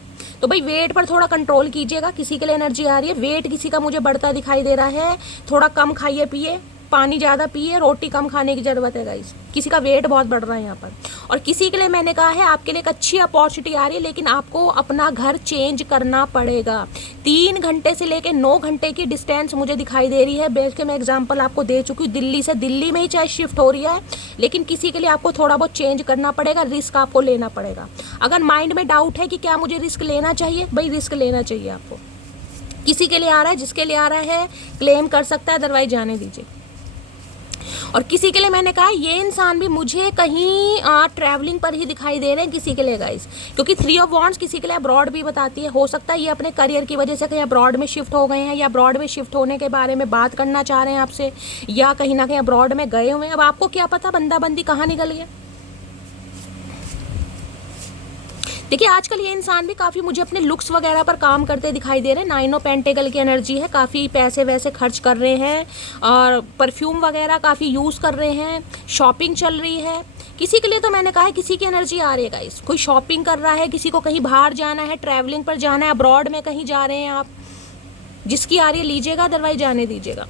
तो भाई वेट पर थोड़ा कंट्रोल कीजिएगा। किसी के लिए एनर्जी आ रही है, वेट किसी का मुझे बढ़ता दिखाई दे रहा है, थोड़ा कम खाइए पिए, पानी ज़्यादा पिए, रोटी कम खाने की ज़रूरत है गाइस। किसी का वेट बहुत बढ़ रहा है यहाँ पर। और किसी के लिए मैंने कहा है आपके लिए एक अच्छी अपॉर्चुनिटी आ रही है, लेकिन आपको अपना घर चेंज करना पड़ेगा। 3 घंटे से लेकर 9 घंटे की डिस्टेंस मुझे दिखाई दे रही है। बेस के मैं एग्जांपल आपको दे चुकी हूँ, दिल्ली से, दिल्ली में ही चाहे शिफ्ट हो रही है, लेकिन किसी के लिए आपको थोड़ा बहुत चेंज करना पड़ेगा, रिस्क आपको लेना पड़ेगा। अगर माइंड में डाउट है कि क्या मुझे रिस्क लेना चाहिए, भाई रिस्क लेना चाहिए आपको। किसी के लिए आ रहा है, जिसके लिए आ रहा है क्लेम कर सकता है, अदरवाइज जाने दीजिए। और किसी के लिए मैंने कहा ये इंसान भी मुझे कहीं ट्रैवलिंग पर ही दिखाई दे रहे हैं किसी के लिए गाइस, क्योंकि 3 ऑफ वॉन्ड्स किसी के लिए अब्रॉड भी बताती है। हो सकता है ये अपने करियर की वजह से कहीं अब्रॉड में शिफ्ट हो गए हैं, या अब्रॉड में शिफ्ट होने के बारे में बात करना चाह रहे हैं आपसे, या कहीं ना कहीं अब्रॉड में गए हुए हैं। अब आपको क्या पता बंदा बंदी कहाँ निकल गया। देखिए आजकल ये इंसान भी काफ़ी मुझे अपने लुक्स वगैरह पर काम करते दिखाई दे रहे हैं। 9 ऑफ पेंटेकल की एनर्जी है, काफ़ी पैसे वैसे खर्च कर रहे हैं और परफ्यूम वगैरह काफ़ी यूज़ कर रहे हैं, शॉपिंग चल रही है। किसी के लिए तो मैंने कहा है किसी की एनर्जी आ रही है गाइस, कोई शॉपिंग कर रहा है, किसी को कहीं बाहर जाना है, ट्रैवलिंग पर जाना है, अब्रॉड में कहीं जा रहे हैं आप, जिसकी आ रही है लीजिएगा, अदरवाइज जाने दीजिएगा।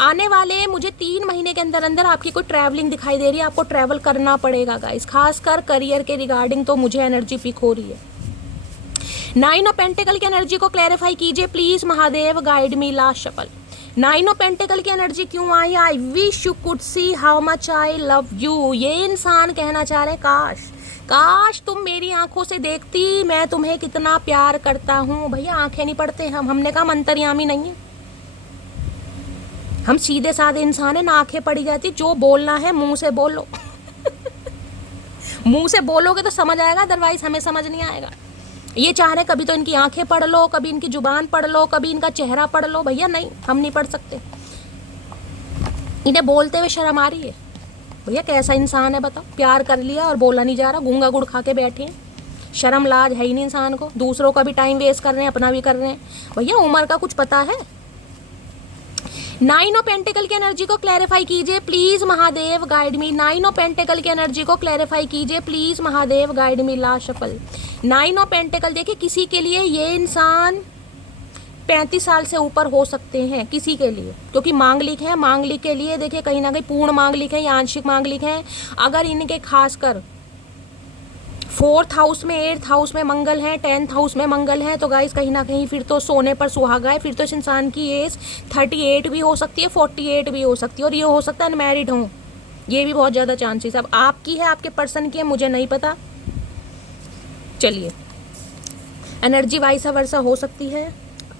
आने वाले मुझे 3 महीने के अंदर अंदर आपकी कोई ट्रैवलिंग दिखाई दे रही है, आपको ट्रैवल करना पड़ेगा गाइस, खासकर करियर के रिगार्डिंग तो मुझे एनर्जी पिक हो रही है। 9 ऑफ पेंटेकल की एनर्जी को क्लैरिफाई कीजिए please Mahadev, guide me last shuffle. 9 of pentacle की एनर्जी क्यों आई? I wish you could see how much I love you. ये इंसान कहना चाह रहे काश काश तुम मेरी आंखों से देखती मैं तुम्हें कितना प्यार करता हूँ। भैया आंखें नहीं पढ़ते हमने कहा अंतर्यामी नहीं है, हम सीधे साधे इंसान है ना, आंखें पड़ी जाती, जो बोलना है मुंह से बोलो। मुंह से बोलोगे तो समझ आएगा, अदरवाइज हमें समझ नहीं आएगा। ये चाह रहे कभी तो इनकी आंखें पढ़ लो, कभी इनकी जुबान पढ़ लो, कभी इनका चेहरा पढ़ लो। भैया नहीं, हम नहीं पढ़ सकते, इन्हें बोलते हुए शर्म आ रही है। भैया कैसा इंसान है बताओ, प्यार कर लिया और बोला नहीं जा रहा, गूंगा गुड़ खा के बैठे हैं, शर्म लाज है ही नहीं इंसान को, दूसरों का भी टाइम वेस्ट कर रहे हैं, अपना भी कर रहे हैं। भैया उम्र का कुछ पता है? 9 ऑफ पेंटेकल की एनर्जी को क्लैरिफाई कीजिए please Mahadev, guide me. 9 of pentacle की एनर्जी को क्लैरिफाई कीजिए please Mahadev, guide me last shuffle. 9 of pentacle, देखिए किसी के लिए ये इंसान 35 साल से ऊपर हो सकते हैं, किसी के लिए, क्योंकि मांगलिक है। मांगलिक के लिए देखिए कहीं ना कहीं पूर्ण मांगलिक है या आंशिक मांगलिक है। अगर इनके खासकर 4th हाउस में, 8th हाउस में मंगल है, 10th हाउस में मंगल है, तो गाइस कहीं ना कहीं फिर तो सोने पर सुहागा है। फिर तो इस इंसान की एज 38 भी हो सकती है, 48 भी हो सकती है, और ये हो सकता है अनमैरिड हो, ये भी बहुत ज़्यादा चांसेस। अब आपकी है, आपके पर्सन की है, मुझे नहीं पता। चलिए, एनर्जी वाइसा वर्सा हो सकती है।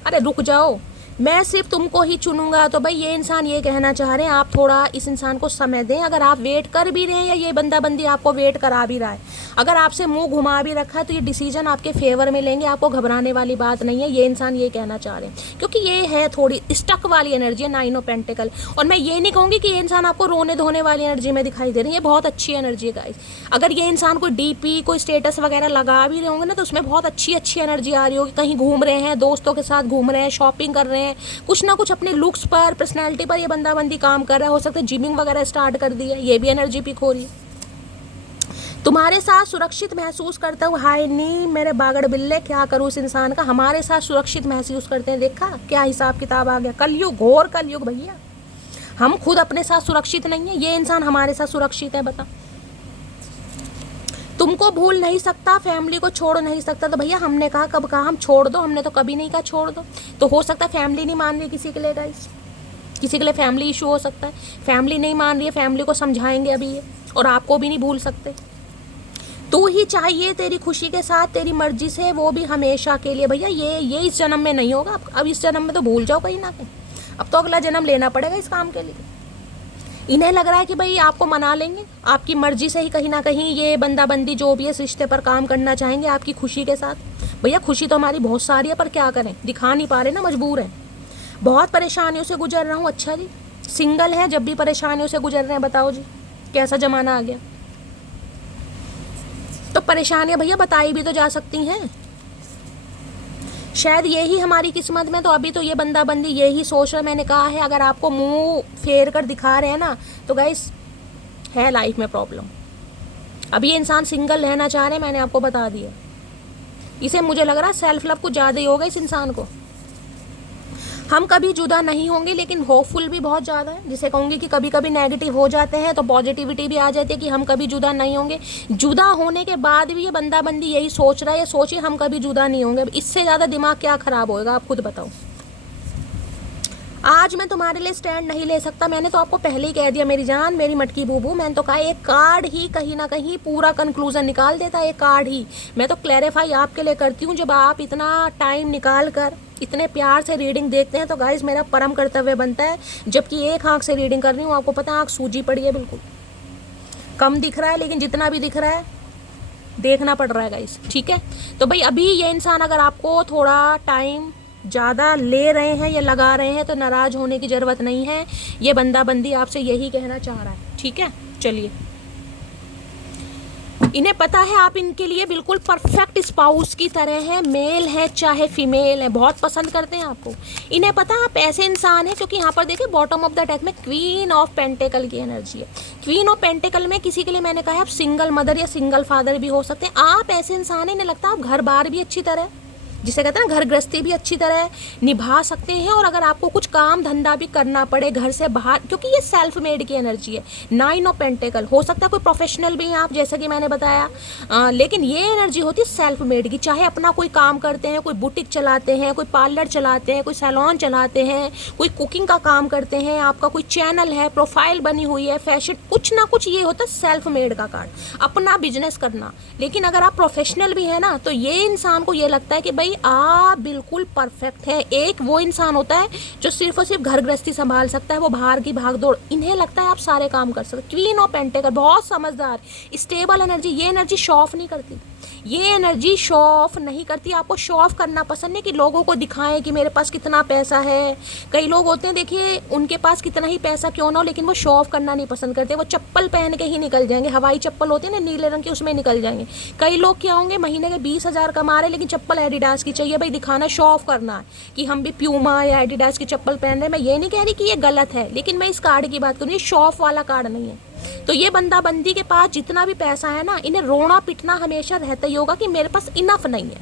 अरे रुक जाओ, मैं सिर्फ तुमको ही चुनूंगा। तो भाई ये इंसान ये कहना चाह रहे हैं आप थोड़ा इस इंसान को समय दें। अगर आप वेट कर भी रहे हैं या ये बंदा बंदी आपको वेट करा भी रहा है, अगर आपसे मुंह घुमा भी रखा है, तो ये डिसीजन आपके फेवर में लेंगे, आपको घबराने वाली बात नहीं है। ये इंसान ये कहना चाह रहे हैं, क्योंकि ये है थोड़ी स्टक वाली एनर्जी है 9 ऑफ पेंटेकल। और मैं ये नहीं कहूँगी कि ये इंसान आपको रोने धोने वाली एनर्जी में दिखाई दे रही है, ये बहुत अच्छी एनर्जी है गाइस। अगर ये इंसान कोई डीपी, कोई स्टेटस वगैरह लगा भी रहे होंगे ना, तो उसमें बहुत अच्छी अच्छी एनर्जी आ रही होगी। कहीं घूम रहे हैं, दोस्तों के साथ घूम रहे हैं, शॉपिंग कर रहे हैं, कुछ ना कुछ अपने लुक्स पर, पर्सनैलिटी पर ये बंदा बंदी काम कर रहा है। हो सकता है जिमिंग वगैरह स्टार्ट कर दी है, ये भी एनर्जी पिक हो रही है। तुम्हारे साथ सुरक्षित महसूस करता हूँ, हाय नी मेरे बागड़ बिल्ले, क्या करूँ इस इंसान का। हमारे साथ सुरक्षित महसूस करते हैं, देखा क्या हिसाब किताब आ गया। कलयुग, घोर कलयुग भैया। हम खुद अपने साथ सुरक्षित नहीं है, ये इंसान हमारे साथ सुरक्षित है। बता, तुमको भूल नहीं सकता, फैमिली को छोड़ नहीं सकता। तो भैया हमने कहा, कब कहा हम छोड़ दो? हमने तो कभी नहीं कहा छोड़ दो। तो हो सकता है फैमिली नहीं मान रही किसी के लिए गाइस, किसी के लिए फैमिली इशू हो सकता है, फैमिली नहीं मान रही है, फैमिली को समझाएंगे अभी ये, और आपको भी नहीं भूल सकते। तू ही चाहिए तेरी खुशी के साथ, तेरी मर्जी से, वो भी हमेशा के लिए। भैया ये इस जन्म में नहीं होगा, अब इस जन्म में तो भूल जाओ कहीं ना कहीं, अब तो अगला जन्म लेना पड़ेगा इस काम के लिए। इन्हें लग रहा है कि भाई आपको मना लेंगे, आपकी मर्जी से ही कहीं ना कहीं ये बंदा बंदी जो भी है इस रिश्ते पर काम करना चाहेंगे आपकी खुशी के साथ। भैया खुशी तो हमारी बहुत सारी है, पर क्या करें, दिखा नहीं पा रहे ना, मजबूर हैं। बहुत परेशानियों से गुजर रहा हूँ। अच्छा जी, सिंगल हैं जब भी परेशानियों से गुजर रहे हैं, बताओ जी कैसा जमाना आ गया। तो परेशानियां भैया बताई भी तो जा सकती हैं, शायद यही हमारी किस्मत में। तो अभी तो ये बंदा बंदी यही सोच रहा है। मैंने कहा है अगर आपको मुंह फेर कर दिखा रहे हैं ना, तो गाइस है लाइफ में प्रॉब्लम। अब ये इंसान सिंगल रहना चाह रहे हैं, मैंने आपको बता दिया। इसे मुझे लग रहा है सेल्फ लव कुछ ज़्यादा ही होगा इस इंसान को। हम कभी जुदा नहीं होंगे, लेकिन होपफुल भी बहुत ज़्यादा है। जिसे कहूँगी कि कभी कभी नेगेटिव हो जाते हैं तो पॉजिटिविटी भी आ जाती है कि हम कभी जुदा नहीं होंगे। जुदा होने के बाद भी ये बंदा बंदी यही सोच रहा है, ये सोचिए हम कभी जुदा नहीं होंगे। इससे ज़्यादा दिमाग क्या ख़राब होएगा, आप खुद बताओ। आज मैं तुम्हारे लिए स्टैंड नहीं ले सकता, मैंने तो आपको पहले ही कह दिया मेरी जान, मेरी मटकी बूबू। मैंने तो कहा एक कार्ड ही कहीं ना कहीं पूरा कंक्लूजन निकाल देता है, एक कार्ड ही। मैं तो क्लैरिफाई आपके लिए करती हूँ। जब आप इतना टाइम निकाल कर इतने प्यार से रीडिंग देखते हैं, तो गाइस मेरा परम कर्तव्य बनता है, जबकि एक आँख से रीडिंग कर रही हूँ, आपको पता है आँख सूजी पड़ी है, बिल्कुल कम दिख रहा है, लेकिन जितना भी दिख रहा है देखना पड़ रहा है गाइस, ठीक है। तो भाई अभी ये इंसान अगर आपको थोड़ा टाइम ज़्यादा ले रहे हैं या लगा रहे हैं, तो नाराज़ होने की ज़रूरत नहीं है। ये बंदा बंदी आपसे यही कहना चाह रहा है, ठीक है। चलिए, इन्हें पता है आप इनके लिए बिल्कुल परफेक्ट स्पाउस की तरह हैं, मेल है चाहे फीमेल है, बहुत पसंद करते हैं आपको। इन्हें पता है आप ऐसे इंसान हैं, क्योंकि यहाँ पर देखिए बॉटम ऑफ द डेक में क्वीन ऑफ पेंटिकल की एनर्जी है। क्वीन ऑफ पेंटिकल में किसी के लिए मैंने कहा है आप सिंगल मदर या सिंगल फादर भी हो सकते हैं। आप ऐसे इंसान हैं, इन्हें लगता है आप घर बार भी अच्छी तरह, जिसे कहते हैं ना घर गृहस्थी भी अच्छी तरह निभा सकते हैं। और अगर आपको कुछ काम धंधा भी करना पड़े घर से बाहर, क्योंकि ये सेल्फ मेड की एनर्जी है। 9 ऑफ पेंटिकल, हो सकता है कोई प्रोफेशनल भी हैं आप, जैसा कि मैंने बताया, लेकिन ये एनर्जी होती है सेल्फ मेड की। चाहे अपना कोई काम करते हैं, कोई बुटीक चलाते हैं, कोई पार्लर चलाते हैं, कोई सैलून चलाते हैं, कोई कुकिंग का काम करते हैं, आपका कोई चैनल है, प्रोफाइल बनी हुई है, फैशन, कुछ ना कुछ ये होता है सेल्फ मेड का कार्ड, अपना बिजनेस करना। लेकिन अगर आप प्रोफेशनल भी है ना, तो ये इंसान को ये लगता है कि भाई आप बिल्कुल परफेक्ट है। एक वो इंसान होता है जो सिर्फ और सिर्फ घर गृहस्थी संभाल सकता है, वो बाहर की भागदौड़, इन्हें लगता है आप सारे काम कर सकते। क्वीन ऑफ पेंटिकल बहुत समझदार, स्टेबल एनर्जी। ये एनर्जी शो ऑफ नहीं करती, ये एनर्जी शो ऑफ नहीं करती। आपको शो ऑफ करना पसंद नहीं कि लोगों को दिखाएं कि मेरे पास कितना पैसा है। कई लोग होते हैं देखिए, उनके पास कितना ही पैसा क्यों ना हो, लेकिन वो शो ऑफ करना नहीं पसंद करते। वो चप्पल पहन के ही निकल जाएंगे, हवाई चप्पल होती है ना नीले रंग की, उसमें निकल जाएंगे। कई लोग क्या होंगे, महीने के 20,000 कमा रहे, लेकिन चप्पल एडिडास की चाहिए। भाई दिखाना, शो ऑफ करना है कि हम भी प्यूमा या एडिडास की चप्पल पहन रहे हैं। मैं ये नहीं कह रही कि ये गलत है, लेकिन मैं इस कार्ड की बात करूँ, ये शो ऑफ वाला कार्ड नहीं है। तो ये बंदा बंदी के पास जितना भी पैसा है ना, इन्हें रोना पिटना हमेशा रहता ही होगा कि मेरे पास इनफ नहीं है,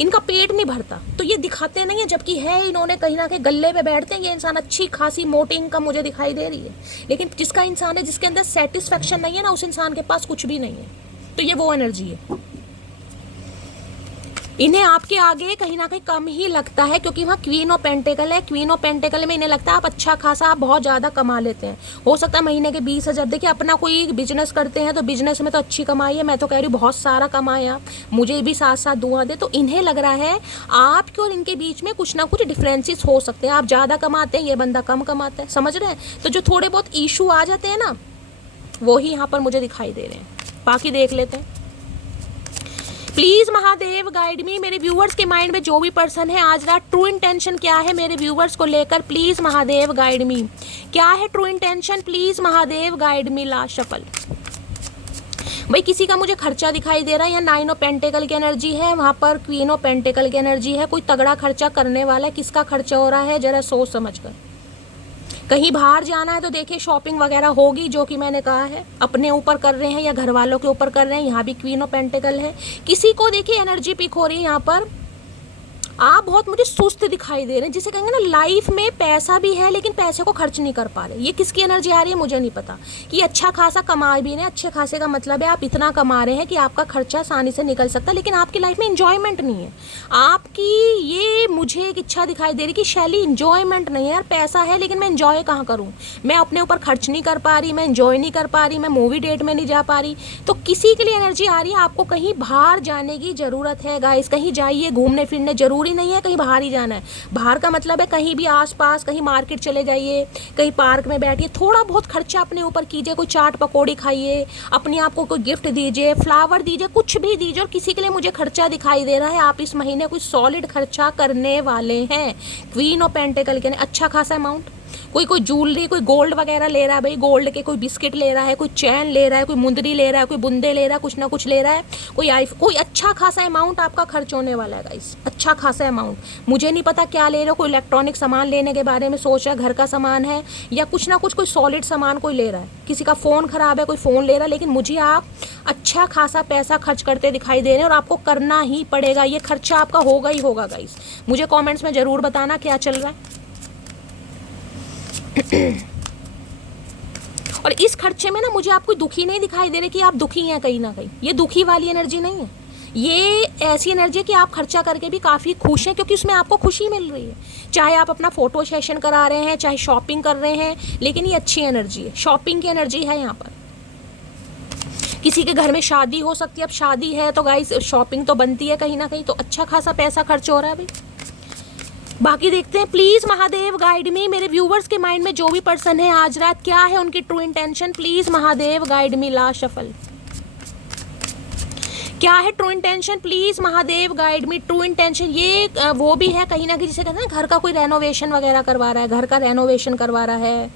इनका पेट नहीं भरता। तो ये दिखाते नहीं है, जबकि है इन्होंने कहीं ना कहीं गले पे बैठते हैं। ये इंसान अच्छी खासी मोटी इनकम मुझे दिखाई दे रही है, लेकिन जिसका इंसान है जिसके अंदर सेटिस्फेक्शन नहीं है ना, उस इंसान के पास कुछ भी नहीं है। तो ये वो एनर्जी है। इन्हें आपके आगे कहीं ना कहीं कम ही लगता है, क्योंकि वहाँ क्वीन ऑफ पेंटिकल है। क्वीन ऑफ पेंटिकल में इन्हें लगता है आप अच्छा खासा, आप बहुत ज़्यादा कमा लेते हैं। हो सकता है महीने के 20,000। देखिए अपना कोई बिजनेस करते हैं तो बिजनेस में तो अच्छी कमाई है, मैं तो कह रही हूँ बहुत सारा कमाए आप, मुझे भी साथ साथ दुआ दे। तो इन्हें लग रहा है आपके और इनके बीच में कुछ ना कुछ डिफरेंसेस हो सकते हैं। आप ज़्यादा कमाते हैं, ये बंदा कम कमाता है, समझ रहे हैं। तो जो थोड़े बहुत इशू आ जाते हैं ना, वो ही यहाँ पर मुझे दिखाई दे रहे हैं। बाकी देख लेते हैं। प्लीज महादेव गाइड मी, मेरे व्यूवर्स के माइंड में जो भी पर्सन है आज रात ट्रू इंटेंशन क्या है मेरे व्यूवर्स को लेकर, प्लीज महादेव गाइड मी। क्या है true intention, please Mahadev guide me. Last shuffle. भाई किसी का मुझे खर्चा दिखाई दे रहा है, या 9 ऑफ पेंटिकल की एनर्जी है, वहाँ पर क्वीन ऑफ पेंटिकल की एनर्जी है। कोई तगड़ा खर्चा करने वाला है, किसका खर्चा हो रहा है जरा सोच समझ कर। कहीं बाहर जाना है तो देखिए शॉपिंग वगैरह होगी, जो कि मैंने कहा है अपने ऊपर कर रहे हैं या घर वालों के ऊपर कर रहे हैं। यहाँ भी क्वीन ऑफ पेंटिकल है। किसी को देखिए एनर्जी पिक हो रही है यहाँ पर, आप बहुत मुझे सुस्त दिखाई दे रहे हैं, जिसे कहेंगे ना लाइफ में पैसा भी है लेकिन पैसे को खर्च नहीं कर पा रहे। ये किसकी एनर्जी आ रही है मुझे नहीं पता। कि अच्छा खासा कमा भी नहीं, अच्छे खासे का मतलब है आप इतना कमा रहे हैं कि आपका खर्चा आसानी से निकल सकता है, लेकिन आपकी लाइफ में इंजॉयमेंट नहीं है आपकी। ये मुझे एक इच्छा दिखाई दे रही कि शैली इंजॉयमेंट नहीं है यार, पैसा है लेकिन मैं इंजॉय कहाँ करूँ, मैं अपने ऊपर खर्च नहीं कर पा रही, मैं इंजॉय नहीं कर पा रही, मैं मूवी डेट में नहीं जा पा रही। तो किसी के लिए एनर्जी आ रही है आपको कहीं बाहर जाने की ज़रूरत है गाइस। कहीं जाइए घूमने फिरने, जरूरी नहीं है कहीं बाहर ही जाना है। बाहर का मतलब है कहीं भी आसपास, कहीं मार्केट चले जाइए, कहीं पार्क में बैठिए, थोड़ा बहुत खर्चा अपने ऊपर कीजिए। कोई चाट पकौड़ी खाइए, अपने आप को कोई गिफ्ट दीजिए, फ्लावर दीजिए, कुछ भी दीजिए। और किसी के लिए मुझे खर्चा दिखाई दे रहा है, आप इस महीने कोई सॉलिड खर्चा करने वाले हैं। क्वीन ऑफ पेंटिकल के अच्छा खासा अमाउंट, कोई ज्वेलरी, कोई गोल्ड वगैरह ले रहा है, भाई गोल्ड के कोई बिस्किट ले रहा है, कोई चैन ले रहा है, कोई मुंदरी ले रहा है, कोई बुंदे ले रहा है, कुछ ना कुछ ले रहा है, कोई अच्छा खासा अमाउंट आपका खर्च होने वाला है गाइस, अच्छा खासा अमाउंट। मुझे नहीं पता क्या ले रहे हो, कोई इलेक्ट्रॉनिक सामान लेने के बारे में सोच रहा है, घर का सामान है या कुछ ना कुछ कोई सॉलिड सामान कोई ले रहा है। किसी का फ़ोन ख़राब है, कोई फ़ोन ले रहा है, लेकिन मुझे आप अच्छा खासा पैसा खर्च करते दिखाई दे रहे हैं और आपको करना ही पड़ेगा। ये खर्चा आपका होगा ही होगा गाइस। मुझे कॉमेंट्स में ज़रूर बताना क्या चल रहा है। और इस खर्चे में ना मुझे आपको दुखी नहीं दिखाई दे रहे कि आप दुखी हैं कहीं ना कहीं। ये दुखी वाली एनर्जी नहीं है, ये ऐसी एनर्जी है कि आप खर्चा करके भी काफ़ी खुश हैं, क्योंकि उसमें आपको खुशी मिल रही है। चाहे आप अपना फोटो सेशन करा रहे हैं, चाहे शॉपिंग कर रहे हैं, लेकिन ये अच्छी एनर्जी है, शॉपिंग की एनर्जी है यहाँ पर। किसी के घर में शादी हो सकती है, अब शादी है तो गाइस शॉपिंग तो बनती है कहीं ना कहीं, तो अच्छा खासा पैसा खर्च हो रहा है भाई। बाकी देखते हैं। प्लीज महादेव गाइड मी, मेरे व्यूवर्स के माइंड में जो भी पर्सन है आज रात क्या है उनकी true intention, please Mahadev guide me. Last shuffle. क्या है true intention, please Mahadev guide me. True intention ये वो भी है कहीं ना कहीं, जिसे कहते हैं घर का कोई रेनोवेशन वगैरह करवा रहा है, घर का रेनोवेशन करवा रहा है,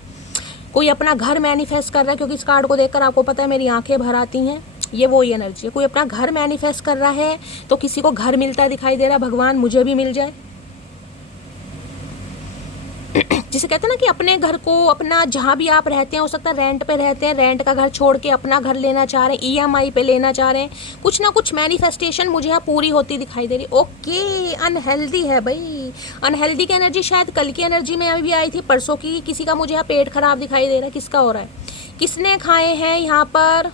कोई अपना घर मैनिफेस्ट कर रहा है। क्योंकि इस कार्ड को देखकर आपको पता है मेरी आंखें भर आती हैं। ये वही एनर्जी है। कोई अपना घर मैनिफेस्ट कर रहा है तो किसी को घर मिलता दिखाई दे रहा, भगवान मुझे भी मिल जाए। जिसे कहते हैं ना कि अपने घर को, अपना जहाँ भी आप रहते हैं, हो सकता है रेंट पे रहते हैं, रेंट का घर छोड़ के अपना घर लेना चाह रहे हैं, ईएमआई पे लेना चाह रहे हैं, कुछ ना कुछ मैनिफेस्टेशन मुझे यहाँ पूरी होती दिखाई दे रही। ओके, अनहेल्दी है भाई। अनहेल्दी की एनर्जी शायद कल की एनर्जी में अभी आई थी, परसों की। किसी का मुझे यहाँ पेट खराब दिखाई दे रहा है। किसका हो रहा है? किसने खाए हैं यहाँ पर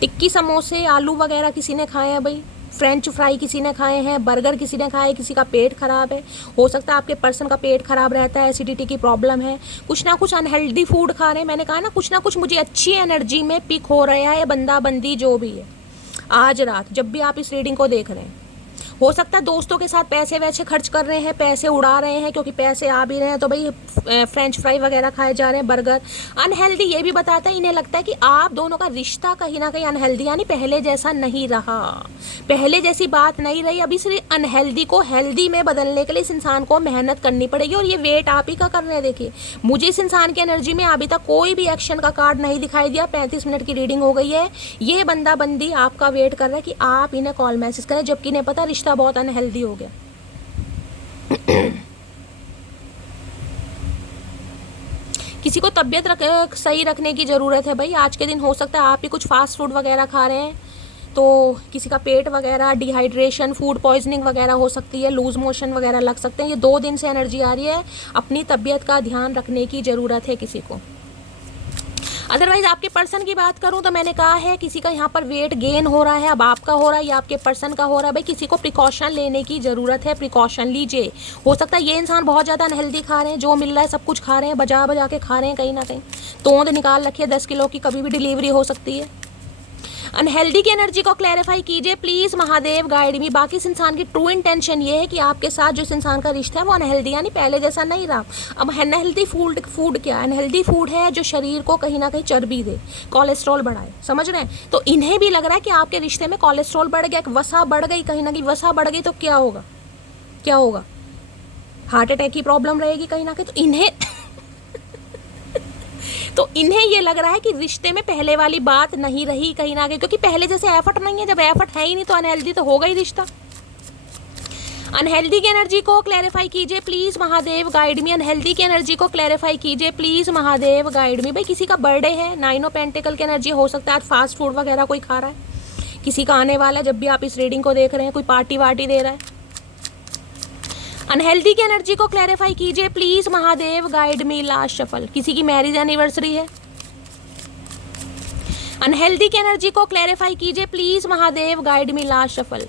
टिक्की, समोसे, आलू वगैरह किसी ने खाए हैं भाई। फ्रेंच फ्राई किसी ने खाए हैं, बर्गर किसी ने खाए, किसी का पेट खराब है। हो सकता है आपके पर्सन का पेट खराब रहता है, एसिडिटी की प्रॉब्लम है, कुछ ना कुछ अनहेल्दी फूड खा रहे हैं। मैंने कहा ना, कुछ ना कुछ मुझे अच्छी एनर्जी में पिक हो रहा है, बंदा बंदी जो भी है। आज रात जब भी आप इस रीडिंग को देख रहे हैं, हो सकता है दोस्तों के साथ पैसे वैसे खर्च कर रहे हैं, पैसे उड़ा रहे हैं, क्योंकि पैसे आ भी रहे हैं तो भाई फ्रेंच फ्राई वगैरह खाए जा रहे हैं, बर्गर। अनहेल्दी ये भी बताता है, इन्हें लगता है कि आप दोनों का रिश्ता कहीं ना कहीं अनहेल्दी, यानी पहले जैसा नहीं रहा, पहले जैसी बात नहीं रही। अभी सिर्फ अनहेल्दी को हेल्दी में बदलने के लिए इस इंसान को मेहनत करनी पड़ेगी, और ये वेट आप ही का कर रहे हैं। देखिए, मुझे इस इंसान की एनर्जी में अभी तक कोई भी एक्शन का कार्ड नहीं दिखाई दिया। 35 मिनट की रीडिंग हो गई है। ये बंदा बंदी आपका वेट कर रहा है कि आप इन्हें कॉल मैसेज करें, जबकि इन्हें पता रिश्ता बहुत अनहेल्दी हो गया। किसी को तबीयत सही रखने की ज़रूरत है भाई। आज के दिन हो सकता है आप ही कुछ फास्ट फूड वगैरह खा रहे हैं, तो किसी का पेट वगैरह, डिहाइड्रेशन, फूड पॉइजनिंग वगैरह हो सकती है, लूज मोशन वगैरह लग सकते हैं। ये 2 दिन से एनर्जी आ रही है, अपनी तबीयत का ध्यान रखने की ज़रूरत है किसी को। अदरवाइज आपके पर्सन की बात करूं तो मैंने कहा है, किसी का यहाँ पर वेट गेन हो रहा है, अब आपका हो रहा है या आपके पर्सन का हो रहा है। भाई किसी को प्रिकॉशन लेने की ज़रूरत है, प्रिकॉशन लीजिए। हो सकता है ये इंसान बहुत ज़्यादा अनहेल्दी खा रहे हैं, जो मिल रहा है सब कुछ खा रहे हैं, बजा बजा के खा रहे हैं, कहीं ना कहीं तोंद निकाल रखिए 10 किलो की, कभी भी डिलीवरी हो सकती है। अनहेल्दी की एनर्जी को क्लैरिफाई कीजिए प्लीज़, महादेव गाइड मी। बाकी इस इंसान की ट्रू इंटेंशन ये है कि आपके साथ जो इस इंसान का रिश्ता है वो अनहेल्दी, यानी पहले जैसा नहीं रहा। अब अनहेल्दी फूड क्या है? अनहेल्दी फूड है जो शरीर को कहीं ना कहीं चर्बी दे, कोलेस्ट्रॉल बढ़ाए, समझ रहे हैं? तो इन्हें भी लग रहा है कि आपके रिश्ते में कोलेस्ट्रॉल बढ़ गया, वसा बढ़ गई, कहीं ना कहीं वसा बढ़ गई तो क्या होगा? क्या होगा? हार्ट अटैक की प्रॉब्लम रहेगी कहीं ना कहीं। तो इन्हें ये लग रहा है कि रिश्ते में पहले वाली बात नहीं रही कहीं ना कहीं, क्योंकि पहले जैसे एफर्ट नहीं है। जब एफर्ट है ही नहीं तो अनहेल्दी तो होगा ही रिश्ता। अनहेल्दी की एनर्जी को क्लैरिफाई कीजिए please, Mahadev guide me. Unhealthy की एनर्जी को क्लैरिफाई कीजिए प्लीज़, महादेव गाइड मी। भाई किसी का बर्थडे है, 9 ऑफ पेंटिकल की एनर्जी, हो सकता है आज फास्ट फूड वगैरह कोई खा रहा है, किसी का आने वाला है जब भी आप इस रीडिंग को देख रहे हैं, कोई पार्टी वार्टी दे रहा है। अनहेल्दी की एनर्जी को क्लैरिफाई कीजिए please, Mahadev guide me. Last shuffle, किसी की मैरिज एनिवर्सरी है। अनहेल्दी की एनर्जी को क्लैरिफाई कीजिए please, Mahadev guide me. Last shuffle,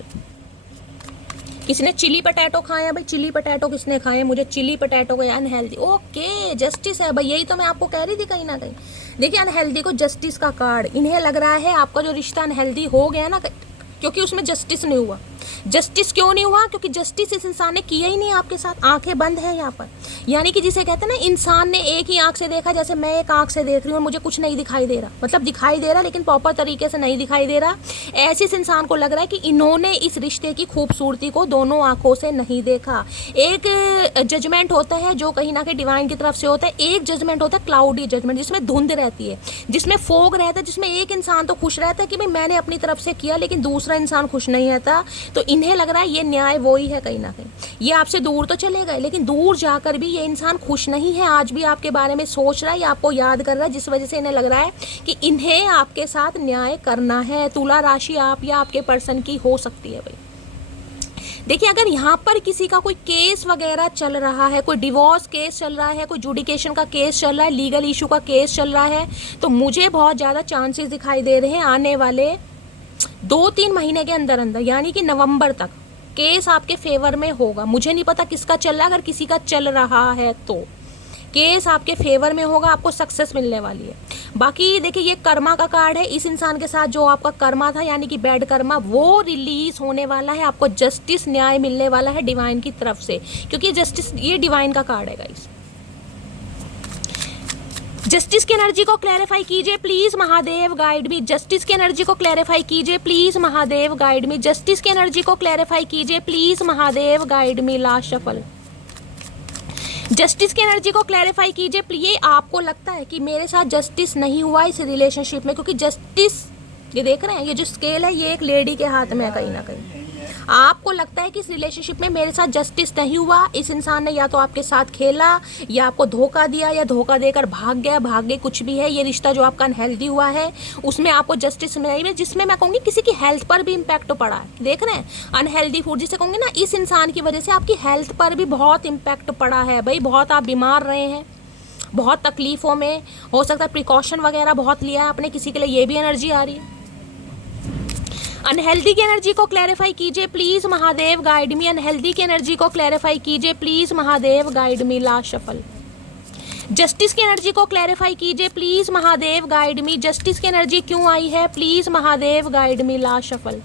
किसी ने चिली पटैटो खाए हैं भाई। चिली पटैटो किसने खाए हैं? मुझे चिली पटैटो को अनहेल्दी। ओके, जस्टिस है भाई, यही तो मैं आपको कह रही थी कहीं ना कहीं। देखिए अनहेल्दी को जस्टिस का कार्ड, इन्हें लग रहा है आपका जो रिश्ता अनहेल्दी हो गया ना, क्योंकि उसमें जस्टिस नहीं हुआ। जस्टिस क्यों नहीं हुआ? क्योंकि जस्टिस इस इंसान ने किया ही नहीं आपके साथ। आंखें बंद है यहाँ पर, यानी कि जिसे कहते हैं ना, इंसान ने एक ही आंख से देखा, जैसे मैं एक आंख से देख रही हूँ और मुझे कुछ नहीं दिखाई दे रहा, मतलब दिखाई दे रहा लेकिन प्रॉपर तरीके से नहीं दिखाई दे रहा। ऐसे इस इंसान को लग रहा है कि इन्होंने इस रिश्ते की खूबसूरती को दोनों आंखों से नहीं देखा। एक जजमेंट होता है जो कहीं ना कहीं डिवाइन की तरफ से होता है, एक जजमेंट होता है क्लाउडी जजमेंट, जिसमें धुंध रहती है, जिसमें फोग रहता है, जिसमें एक इंसान तो खुश रहता है कि भाई मैंने अपनी तरफ से किया, लेकिन दूसरा इंसान खुश नहीं रहता। तो इन्हें लग रहा है ये न्याय वो ही है कहीं ना कहीं। ये आपसे दूर तो चले गए, लेकिन दूर जाकर भी ये इंसान खुश नहीं है। आज भी आपके बारे में सोच रहा है या आपको याद कर रहा है, जिस वजह से इन्हें लग रहा है कि इन्हें आपके साथ न्याय करना है। तुला राशि आप या आपके पर्सन की हो सकती है भाई। देखिए अगर यहाँ पर किसी का कोई केस वगैरह चल रहा है, कोई डिवोर्स केस चल रहा है, कोई जुडिकेशन का केस चल रहा है, लीगल इशू का केस चल रहा है, तो मुझे बहुत ज़्यादा चांसेस दिखाई दे रहे हैं आने वाले 2-3 महीने के अंदर अंदर, यानी कि नवंबर तक केस आपके फेवर में होगा। मुझे नहीं पता किसका चल रहा है, अगर किसी का चल रहा है तो केस आपके फेवर में होगा, आपको सक्सेस मिलने वाली है। बाकी देखिए ये कर्मा का कार्ड है, इस इंसान के साथ जो आपका कर्मा था यानी कि बैड कर्मा, वो रिलीज होने वाला है। आपको जस्टिस, न्याय मिलने वाला है डिवाइन की तरफ से, क्योंकि जस्टिस ये डिवाइन का कार्ड है गाइस। जस्टिस की एनर्जी को क्लैरिफाई कीजिए please, Mahadev guide me. Justice की एनर्जी को क्लैरिफाई कीजिए please, Mahadev guide me. Justice की एनर्जी को क्लैरिफाई कीजिए please, Mahadev guide me. Last shuffle, justice की एनर्जी को क्लैरिफाई कीजिए प्लीज। आपको लगता है कि मेरे साथ जस्टिस नहीं हुआ इस रिलेशनशिप में, क्योंकि जस्टिस, ये देख रहे हैं, ये जो स्केल है ये एक लेडी के हाथ में है कहीं ना कहीं। आपको लगता है कि इस रिलेशनशिप में मेरे साथ जस्टिस नहीं हुआ, इस इंसान ने या तो आपके साथ खेला या आपको धोखा दिया या धोखा देकर भाग गया, भाग गए, कुछ भी है। ये रिश्ता जो आपका अनहेल्दी हुआ है उसमें आपको जस्टिस नहीं है, जिसमें मैं कहूँगी किसी की हेल्थ पर भी इम्पैक्ट पड़ा है। देख रहे हैं, अनहेल्दी फूड जिसे कहूँगी ना, इस इंसान की वजह से आपकी हेल्थ पर भी बहुत इम्पैक्ट पड़ा है भाई। बहुत आप बीमार रहे हैं, बहुत तकलीफ़ों में, हो सकता है प्रिकॉशन वगैरह बहुत लिया है आपने किसी के लिए, ये भी एनर्जी आ रही है। अनहेल्दी की एनर्जी को क्लैरिफाई कीजिए please Mahadev, guide me. Unhealthy की एनर्जी को क्लैरिफाई कीजिए please Mahadev, guide me. Last shuffle. Justice की एनर्जी को क्लैरिफाई कीजिए please Mahadev, guide me. Justice की एनर्जी क्यों आई है please Mahadev, guide me. Last shuffle.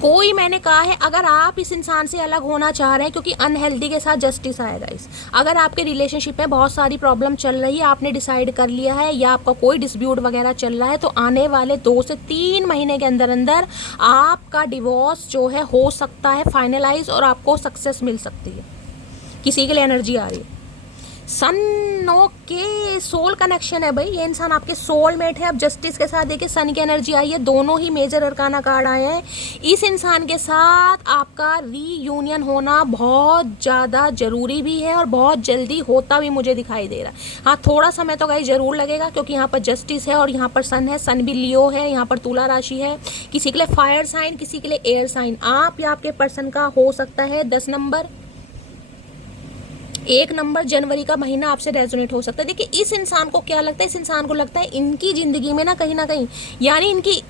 कोई, मैंने कहा है, अगर आप इस इंसान से अलग होना चाह रहे हैं, क्योंकि अनहेल्दी के साथ जस्टिस आएगा इस, अगर आपके रिलेशनशिप में बहुत सारी प्रॉब्लम चल रही है, आपने डिसाइड कर लिया है या आपका कोई डिस्प्यूट वगैरह चल रहा है, तो आने वाले 2 से 3 महीने के अंदर अंदर आपका डिवोर्स जो है हो सकता है फाइनलाइज और आपको सक्सेस मिल सकती है। किसी के लिए एनर्जी आ रही है सन, ओके, सोल कनेक्शन है भाई, ये इंसान आपके सोलमेट है। अब जस्टिस के साथ देखिए सन की एनर्जी आई है, दोनों ही मेजर अरकाना कार्ड आए हैं। इस इंसान के साथ आपका रीयूनियन होना बहुत ज़्यादा ज़रूरी भी है और बहुत जल्दी होता भी मुझे दिखाई दे रहा है। हाँ, थोड़ा समय तो गाइस ज़रूर लगेगा, क्योंकि यहाँ पर जस्टिस है और यहाँ पर सन है, सन भी लियो है, यहाँ पर तुला राशि है। किसी के लिए फायर साइन, किसी के लिए एयर साइन। आप या आपके पर्सन का हो सकता है 10 नंबर, 1 नंबर जनवरी का महीना आपसे रेजोनेट हो सकता है। देखिए इस इंसान को क्या लगता है, इस इंसान को लगता है इनकी ज़िंदगी में ना कहीं यानी इनकी,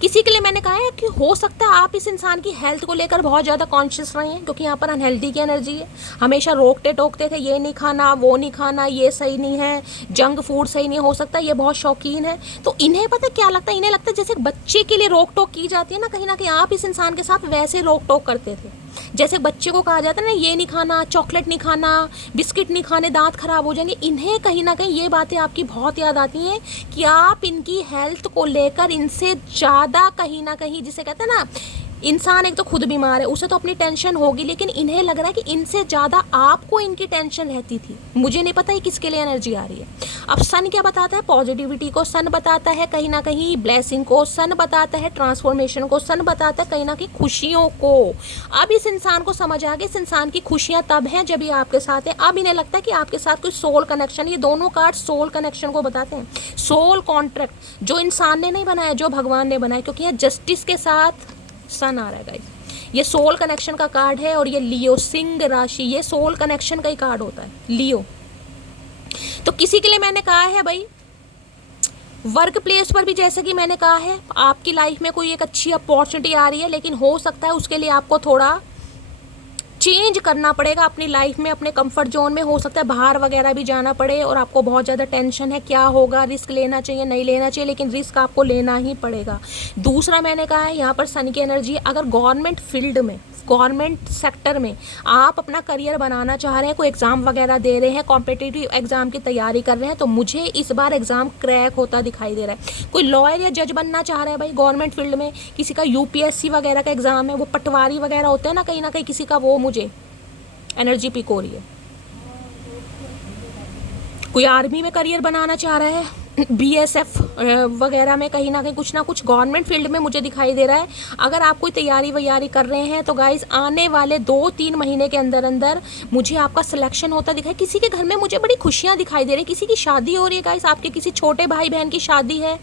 किसी के लिए मैंने कहा है कि हो सकता है आप इस इंसान की हेल्थ को लेकर बहुत ज़्यादा कॉन्शियस रहे हैं, क्योंकि यहाँ पर अनहेल्दी की एनर्जी है। हमेशा रोकते टोकते थे, ये नहीं खाना, वो नहीं खाना, ये सही नहीं है, जंक फूड सही नहीं, हो सकता है ये बहुत शौकीन है। तो इन्हें पता क्या लगता है, इन्हें लगता है जैसे बच्चे के लिए रोक टोक की जाती है ना, कहीं आप इस इंसान के साथ वैसे रोक टोक करते थे। जैसे बच्चे को कहा जाता है ना, ये नहीं खाना, चॉकलेट नहीं खाना, बिस्किट नहीं खाने, दांत खराब हो जाएंगे। इन्हें कहीं ना कहीं ये बातें आपकी बहुत याद आती हैं कि आप इनकी हेल्थ को लेकर इनसे ज़्यादा कहीं ना कहीं, जिसे कहते हैं ना, इंसान एक तो खुद बीमार है, उसे तो अपनी टेंशन होगी, लेकिन इन्हें लग रहा है कि इनसे ज़्यादा आपको इनकी टेंशन रहती थी। मुझे नहीं पता है किसके लिए एनर्जी आ रही है। अब सन क्या बताता है, पॉजिटिविटी को सन बताता है, कहीं ना कहीं ब्लेसिंग को सन बताता है, ट्रांसफॉर्मेशन को सन बताता है, कहीं ना कहीं खुशियों को। अब इस इंसान को समझ आ गया, इस इंसान की खुशियाँ तब हैं जब ये आपके साथ है। अब इन्हें लगता है कि आपके साथ कोई सोल कनेक्शन, ये दोनों कार्ड सोल कनेक्शन को बताते हैं, सोल कॉन्ट्रैक्ट, जो इंसान ने नहीं बनाया, जो भगवान ने बनाया, क्योंकि यहाँ जस्टिस के साथ सन आ रहा है गाइस। ये सोल कनेक्शन का कार्ड है और ये लियो, सिंह राशि, ये सोल कनेक्शन का ही कार्ड होता है, लियो। तो किसी के लिए मैंने कहा है भाई, वर्क प्लेस पर भी जैसे कि मैंने कहा है, आपकी लाइफ में कोई एक अच्छी अपॉर्चुनिटी आ रही है, लेकिन हो सकता है उसके लिए आपको थोड़ा चेंज करना पड़ेगा अपनी लाइफ में, अपने कंफर्ट जोन में। हो सकता है बाहर वगैरह भी जाना पड़े और आपको बहुत ज़्यादा टेंशन है, क्या होगा, रिस्क लेना चाहिए नहीं लेना चाहिए, लेकिन रिस्क आपको लेना ही पड़ेगा। दूसरा मैंने कहा है, यहाँ पर सन की एनर्जी, अगर गवर्नमेंट फील्ड में, गवर्नमेंट सेक्टर में आप अपना करियर बनाना चाह रहे हैं, कोई एग्ज़ाम वगैरह दे रहे हैं, कॉम्पिटिटिव एग्ज़ाम की तैयारी कर रहे हैं, तो मुझे इस बार एग्ज़ाम क्रैक होता दिखाई दे रहा है। कोई लॉयर या जज बनना चाह रहे हैं भाई गवर्नमेंट फील्ड में, किसी का यूपीएससी वगैरह का एग्ज़ाम है, वो पटवारी वगैरह होते हैं ना, कहीं किसी का, वो मुझे एनर्जी पिक हो रही है। कोई आर्मी में करियर बनाना चाह रहा है, बीएसएफ वगैरह में, कहीं ना कहीं कुछ ना कुछ गवर्नमेंट फील्ड में मुझे दिखाई दे रहा है। अगर आप कोई तैयारी वैयारी कर रहे हैं तो गाइज आने वाले 2-3 महीने के अंदर अंदर मुझे आपका सिलेक्शन होता दिखाई। किसी के घर में मुझे बड़ी खुशियां दिखाई दे रही है, किसी की शादी हो रही है गाइज, आपके किसी छोटे भाई बहन की शादी है।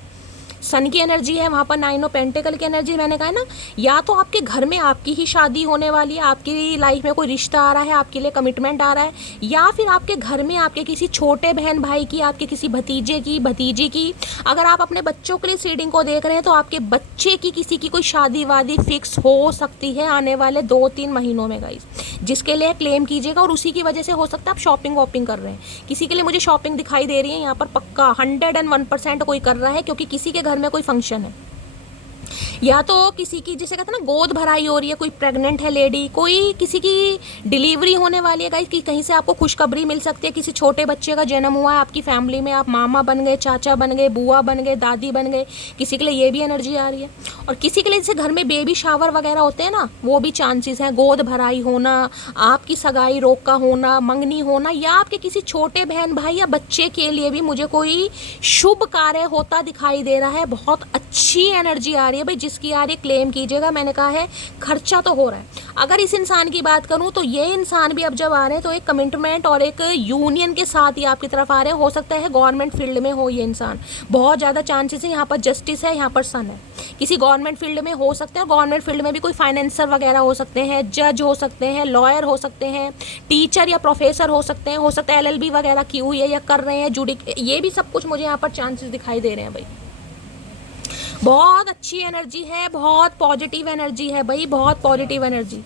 सन की एनर्जी है वहाँ पर, 9 ऑफ पेंटिकल की एनर्जी, मैंने कहा ना, या तो आपके घर में आपकी ही शादी होने वाली है, आपकी लाइफ में कोई रिश्ता आ रहा है, आपके लिए कमिटमेंट आ रहा है, या फिर आपके घर में आपके किसी छोटे बहन भाई की, आपके किसी भतीजे की, भतीजी की, अगर आप अपने बच्चों के लिए सीडिंग को देख रहे हैं तो आपके बच्चे की किसी की कोई शादी वादी फिक्स हो सकती है आने वाले 2-3 महीनों में गाइस, जिसके लिए क्लेम कीजिएगा। और उसी की वजह से हो सकता है आप शॉपिंग वॉपिंग कर रहे हैं। किसी के लिए मुझे शॉपिंग दिखाई दे रही है यहाँ पर, पक्का 101% कोई कर रहा है, क्योंकि किसी के घर में कोई फंक्शन है। या तो किसी की जिसे कहते हैं ना गोद भराई हो रही है, कोई प्रेग्नेंट है लेडी, कोई किसी की डिलीवरी होने वाली है गाइस, कि कहीं से आपको खुशखबरी मिल सकती है, किसी छोटे बच्चे का जन्म हुआ है आपकी फैमिली में, आप मामा बन गए, चाचा बन गए, बुआ बन गए, दादी बन गए, किसी के लिए ये भी एनर्जी आ रही है। और किसी के लिए जैसे घर में बेबी शावर वगैरह होते हैं ना, वो भी चांसेस हैं, गोद भराई होना, आपकी सगाई रोक का होना, मंगनी होना, या आपके किसी छोटे बहन भाई या बच्चे के लिए भी मुझे कोई शुभ कार्य होता दिखाई दे रहा है। बहुत अच्छी एनर्जी आ रही है भाई, जिसकी आ रही है क्लेम कीजिएगा। मैंने कहा है खर्चा तो हो रहा है। अगर इस इंसान की बात करूं तो ये इंसान भी अब जब आ रहे हैं तो एक कमिटमेंट और एक यूनियन के साथ ही आपकी तरफ आ रहे हैं। हो सकता है गवर्नमेंट फील्ड में हो ये इंसान, बहुत ज़्यादा चांसेस है। यहाँ पर जस्टिस है, यहाँ पर सन है, किसी गवर्नमेंट फील्ड में हो सकते हैं। गवर्नमेंट फील्ड में भी कोई फाइनेंसर वगैरह हो सकते हैं, जज हो सकते हैं, लॉयर हो सकते हैं, टीचर या प्रोफेसर हो सकते हैं, हो सकता है LLB वगैरह की हुई है या कर रहे हैं, ये भी सब कुछ मुझे यहाँ पर चांसेस दिखाई दे रहे हैं भाई। बहुत अच्छी एनर्जी है, बहुत पॉजिटिव एनर्जी है भाई, बहुत पॉजिटिव एनर्जी।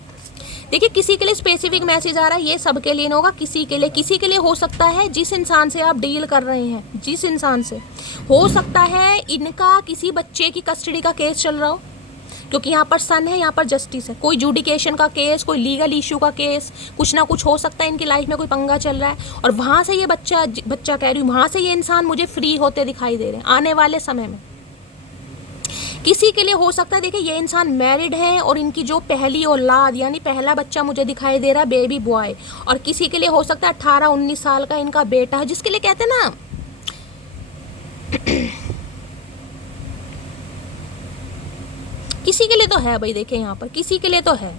देखिए किसी के लिए स्पेसिफिक मैसेज आ रहा है, ये सबके लिए नहीं होगा, किसी के लिए हो सकता है जिस इंसान से आप डील कर रहे हैं, जिस इंसान से हो सकता है इनका किसी बच्चे की कस्टडी का केस चल रहा हो, क्योंकि यहाँ पर सन है, यहाँ पर जस्टिस है। कोई जुडिकेशन का केस, कोई लीगल इशू का केस, कुछ ना कुछ हो सकता है इनकी लाइफ में, कोई पंगा चल रहा है और वहाँ से ये बच्चा कह रही हूँ, वहाँ से ये इंसान मुझे फ्री होते दिखाई दे रहे हैं आने वाले समय में। किसी के लिए हो सकता है, देखिए ये इंसान मैरिड है और इनकी जो पहली औलाद यानी पहला बच्चा मुझे दिखाई दे रहा है बेबी बॉय, और किसी के लिए हो सकता है 18-19 साल का इनका बेटा है, जिसके लिए कहते हैं ना किसी के लिए तो है भाई। देखिए यहाँ पर किसी के लिए तो है,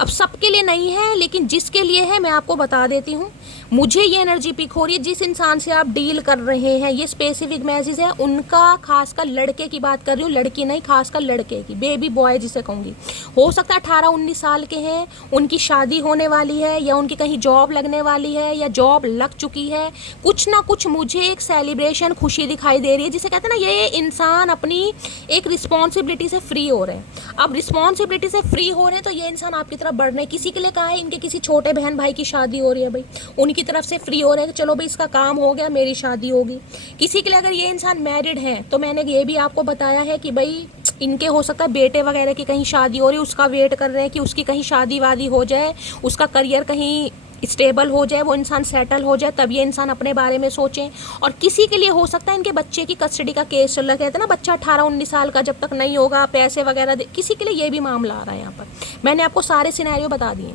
अब सबके लिए नहीं है, लेकिन जिसके लिए है मैं आपको बता देती हूँ। मुझे ये एनर्जी पिक हो रही है, जिस इंसान से आप डील कर रहे हैं, ये स्पेसिफिक मैसेज है उनका, खासकर लड़के की बात कर रही हूँ, लड़की नहीं, खासकर लड़के की, बेबी बॉय जिसे कहूँगी। हो सकता है 18-19 साल के हैं, उनकी शादी होने वाली है या उनकी कहीं जॉब लगने वाली है या जॉब लग चुकी है, कुछ ना कुछ मुझे एक सेलिब्रेशन, खुशी दिखाई दे रही है, जिसे कहते हैं ना ये इंसान अपनी एक रिस्पॉन्सिबिलिटी से फ्री हो रहे हैं। अब रिस्पॉन्सिबिलिटी से फ्री हो रहे हैं तो ये इंसान आपकी तरफ बढ़ रहे हैं। किसी के लिए कहा है इनके किसी छोटे बहन भाई की शादी हो रही है भाई, उनकी तरफ से फ्री हो रहे हैं कि चलो भाई इसका काम हो गया, मेरी शादी होगी। किसी के लिए अगर ये इंसान मैरिड है तो मैंने ये भी आपको बताया है कि भाई इनके हो सकता है बेटे वगैरह की कहीं शादी हो रही है, उसका वेट कर रहे हैं कि उसकी कहीं शादी वादी हो जाए, उसका करियर कहीं स्टेबल हो जाए, वो इंसान सेटल हो जाए, तब ये इंसान अपने बारे में सोचें। और किसी के लिए हो सकता है इनके बच्चे की कस्टडी का केस चल रहा है, कहते हैं ना बच्चा 18-19 साल का जब तक नहीं होगा पैसे वगैरह दे, किसी के लिए ये भी मामला आ रहा है। यहाँ पर मैंने आपको सारे सिनेरियो बता दिए।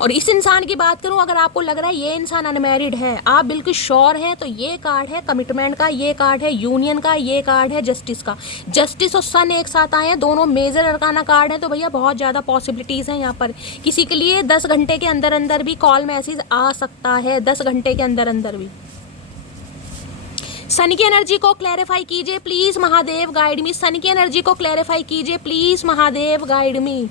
और इस इंसान की बात करूं, अगर आपको लग रहा है ये इंसान अनमैरिड है, आप बिल्कुल श्योर हैं, तो ये कार्ड है कमिटमेंट का, ये कार्ड है यूनियन का, ये कार्ड है जस्टिस का। जस्टिस और सन एक साथ आए हैं, दोनों मेजर अरकाना कार्ड है, तो भैया बहुत ज़्यादा पॉसिबिलिटीज़ हैं यहाँ पर। किसी के लिए 10 घंटे के अंदर अंदर भी कॉल मैसेज आ सकता है, 10 घंटे के अंदर अंदर भी। सन की एनर्जी को क्लैरिफाई कीजिए please Mahadev guide me. Sun की एनर्जी को क्लैरिफाई कीजिए प्लीज़ महादेव गाइड मी।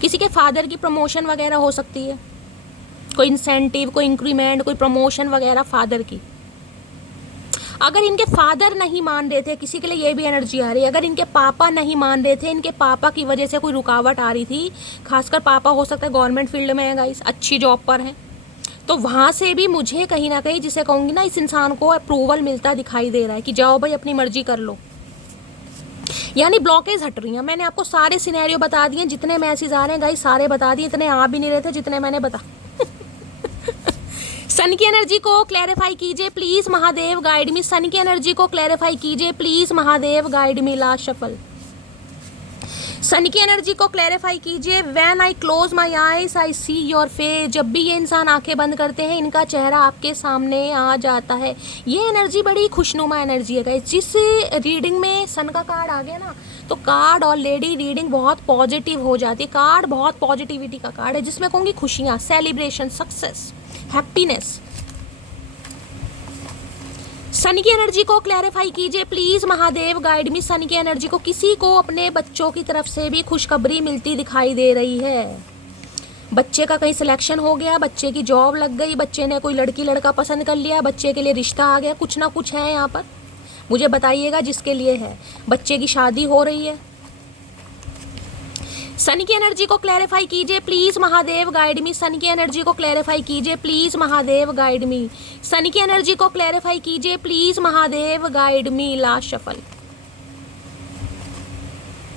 किसी के फादर की प्रमोशन वगैरह हो सकती है, कोई इंसेंटिव, कोई इंक्रीमेंट, कोई प्रमोशन वगैरह फादर की। अगर इनके फादर नहीं मान रहे थे, किसी के लिए ये भी एनर्जी आ रही है, अगर इनके पापा नहीं मान रहे थे, इनके पापा की वजह से कोई रुकावट आ रही थी, खासकर पापा हो सकता है गवर्नमेंट फील्ड में है गाइस, अच्छी जॉब पर है, तो वहाँ से भी मुझे कहीं ना कहीं जिसे कहूँगी ना, इस इंसान को अप्रूवल मिलता दिखाई दे रहा है कि जाओ भाई अपनी मर्जी कर लो, यानी ब्लॉकेज हट रही हैं। मैंने आपको सारे सिनेरियो बता दिए, जितने मैसेज आ रहे हैं गाइस सारे बता दिए, इतने आ भी नहीं रहे थे जितने मैंने बता। सन की एनर्जी को क्लैरिफाई कीजिए please Mahadev guide me. Sun की एनर्जी को क्लैरिफाई कीजिए please Mahadev guide me. Last shuffle. Sun की एनर्जी को क्लैरिफाई कीजिए। When I close my eyes I see your face. जब भी ये इंसान आंखें बंद करते हैं इनका चेहरा आपके सामने आ जाता है। ये एनर्जी बड़ी खुशनुमा एनर्जी है गाइस। जिस रीडिंग में सन का कार्ड आ गया ना, तो कार्ड ऑलरेडी रीडिंग बहुत पॉजिटिव हो जाती है। कार्ड बहुत पॉजिटिविटी का कार्ड है, जिसमें कहूँगी खुशियाँ, सेलिब्रेशन, सक्सेस, हैप्पीनेस। सन की एनर्जी को क्लैरिफाई कीजिए please Mahadev guide me. Sun की एनर्जी को, किसी को अपने बच्चों की तरफ से भी खुशखबरी मिलती दिखाई दे रही है। बच्चे का कहीं सिलेक्शन हो गया, बच्चे की जॉब लग गई, बच्चे ने कोई लड़की लड़का पसंद कर लिया, बच्चे के लिए रिश्ता आ गया, कुछ ना कुछ है यहाँ पर। मुझे बताइएगा जिसके लिए है। बच्चे की शादी हो रही है। सन की एनर्जी को क्लैरिफाई कीजिए please Mahadev guide me. Sun की एनर्जी को क्लैरिफाई कीजिए please Mahadev guide me. Sun की एनर्जी को क्लैरिफाई कीजिए please Mahadev guide me. Last shuffle.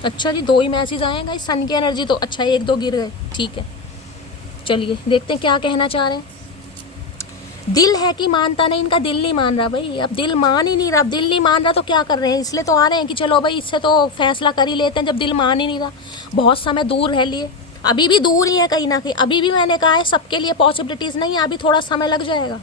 अच्छा जी, 2 ही मैसेज आए हैं गाइस। सन की एनर्जी तो अच्छा 1-2 गिर गए, ठीक है। चलिए देखते हैं क्या कहना चाह रहे हैं। दिल है कि मानता नहीं, इनका दिल नहीं मान रहा भाई। अब दिल मान ही नहीं रहा। अब दिल नहीं मान रहा तो क्या कर रहे हैं, इसलिए तो आ रहे हैं कि चलो भाई इससे तो फैसला कर ही लेते हैं। जब दिल मान ही नहीं रहा, बहुत समय दूर रह लिए, अभी भी दूर ही है कहीं ना कहीं। अभी भी मैंने कहा है सबके लिए पॉसिबिलिटीज़ नहीं है, अभी थोड़ा समय लग जाएगा।